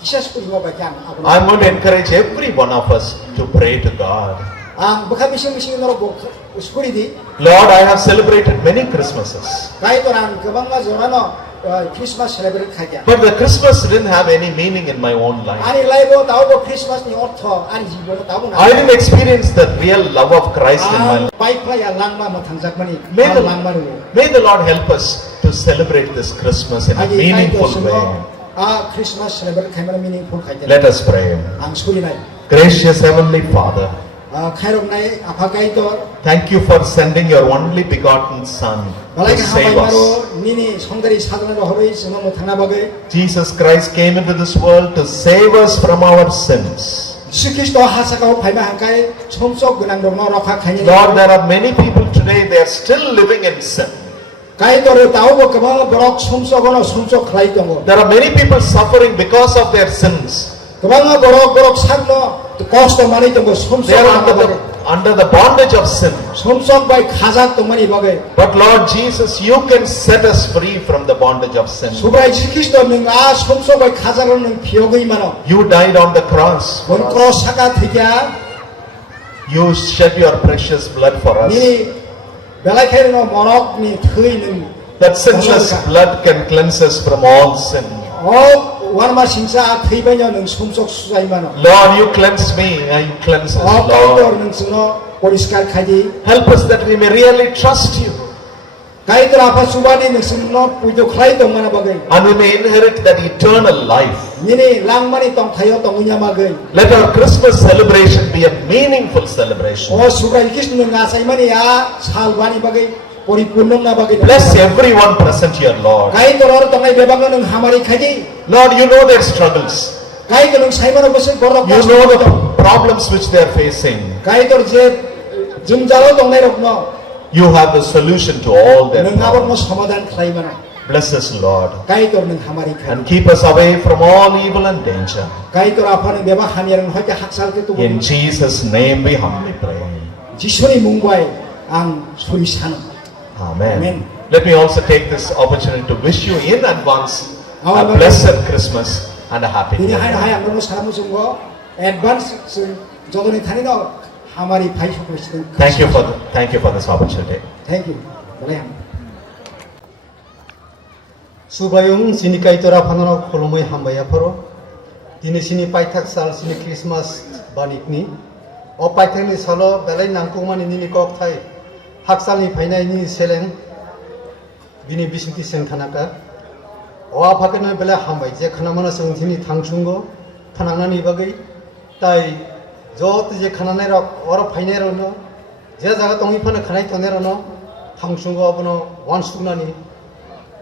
Jesus Kristo bagian. I'm going to encourage every one of us to pray to God. Ang baka mising no bo uskuri di. Lord, I have celebrated many Christmases, Kai toran gabang ma jorano Christmas celebrate khaja. but the Christmas didn't have any meaning in my own life. Ani laibo taubo Christmas ni ortho ani jibono taubo na. I didn't experience the real love of Christ in my life. Pai phaya langma ma thangjak mani. Langma ru. May the Lord help us to celebrate this Christmas in a meaningful way. Christmas celebrate khaimana meaningful khaja. Let us pray. Ang skuri nai. Gracious Heavenly Father, Khairok nai aphakai tor. thank you for sending your only begotten Son Balai to ka save hamai maro us. nini songdari sadana ro horoi singo mo thana bagai. Jesus Christ came into this world to save us from our sins. Jisu Kristo hasakao phaima hangkai chomsok gunang dong no rakha khaini. Lord, there are many people today, they are still living in sin. Kai tor taubo kabang borok chomsok no chomsok khlai tongo. There are many people suffering because of their sins. Kabang borok sakno kosto mani tongo They chomsok are bagai. under the bondage of sin. Chomsok bai khajak tongmani bagai. But Lord Jesus, you can set us free from the bondage of sin. Subrai Jisu Kristo nung a chomsok bai khajak nung phiyogoi mano. You died on the cross. Bon cross saka thikya You shed your precious blood for us. ni belai khair no morok ni thui nung. That sinless blood can cleanse us from all sin. Warma singsa thui bai nung chomsok susai mano. Lord, you cleanse me and you cleanse us, Kai tor Lord. nung sino poriskar khaji. Help us that we may really trust you Kai tor apa subani nung sino pujo khlai tongmana bagai. and we may inherit that eternal life. Nini langmani tong thayo tongunya bagai. Let our Christmas celebration be a meaningful celebration. Subrai Kristo nung asai mani a salbani bagai. Poripurno na bagai. Bless everyone present here, Lord. Kai tor tongai bebang nung hamari khaji. Lord, you know their struggles. Kai tor nung saimano bose borok. You know the problems which they are facing. Kai tor je jumjalo tongai rokno. You have the solution to all their Nung abor mo problems. samadan khlai mano. Bless us, Lord, Kai tor nung hamari khaji. and keep us away from all evil and danger. Kai tor apa nung beba haniran hoite haksal ke tu. In Jesus' name we humbly pray. Jisuni mungbai ang suri sana. Amen. Amen. Let me also take this opportunity to wish you in advance a blessed Christmas and a happy New Ini hai hai Year. ang salam mo sunggo advance sung jodoni thani no hamari phai sokoi. Thank you for this opportunity. Thank you. Boleh ham. Subayung Syndicate tora phanano khulumai hambaya pharo. Dini sini paithak sal sini Christmas Banik ni. O paithak ni salo belai nangkungmani nini kok thai. Haksalni phainai ni seleng. Bini bisinti seng thanaka. O aphakene bela hambai je khanamana sung thini thangchungo thananani bagai. Tai jot je khananai rok oro phainai ro no. Je jaga tongi phane khanai thone ro no. Thangchungo abono wansuknani.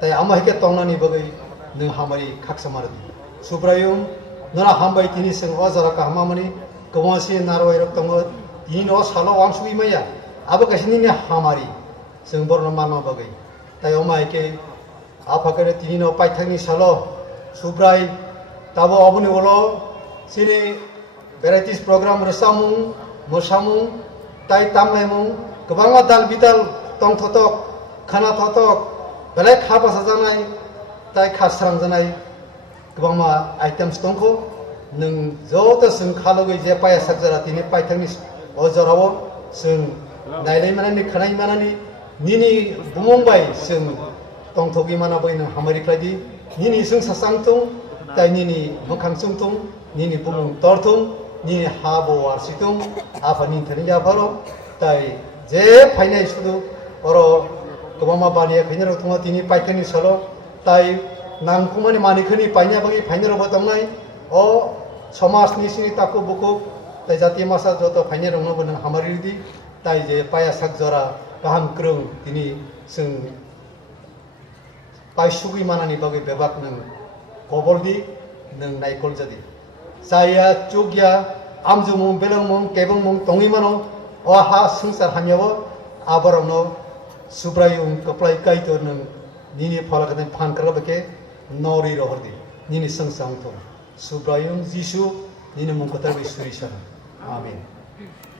Tai ama hike tongnani bagai nung hamari khaksamaradi. Subrayum nara hambai tini seng o jara ka hamamani kawasi naroi rok tongo tin o salo wansui maya. Abo kasini ni hamari seng borno mama bagai. Tai oma hike apakare tini no paithani salo subrai tabo abuni olo sini varieties program rasamung mosamung tai tamlemung kebangma dal bital tong thotok khana thotok belai khapa sajanai tai khasrang janai kebangma items tongko nung jota sung khalogai je paya sakjara tini paithani ojarawo sung nailai manani khanai manani nini bumongbai sung tongthogi mana bai nung hamari kladi nini sung sasangtung tai nini mokhang tung nini bumung tortung nini habo arsitung apa nin thani jafaro tai je phainai sudu oro kobama bani khainaro tunga tini paithani salo tai nangkumani manikani paina bagi paina roba tongai o somas ni sini taku buku tai jati masa joto paina rongno benang hamari di tai je paya sak jora kaham krung ini seng pai sugi manani bagi bebak nang kobol di nang naikol jadi saya cugya amju mum belang mum kebang mum tongi mano o ha sengsar hamyawo abarongno subrayung kaplai kai to nang nini phala katen phan kala beke nori rohordi nini sengsang to subrayung jisu nini mum kotar bi suri amin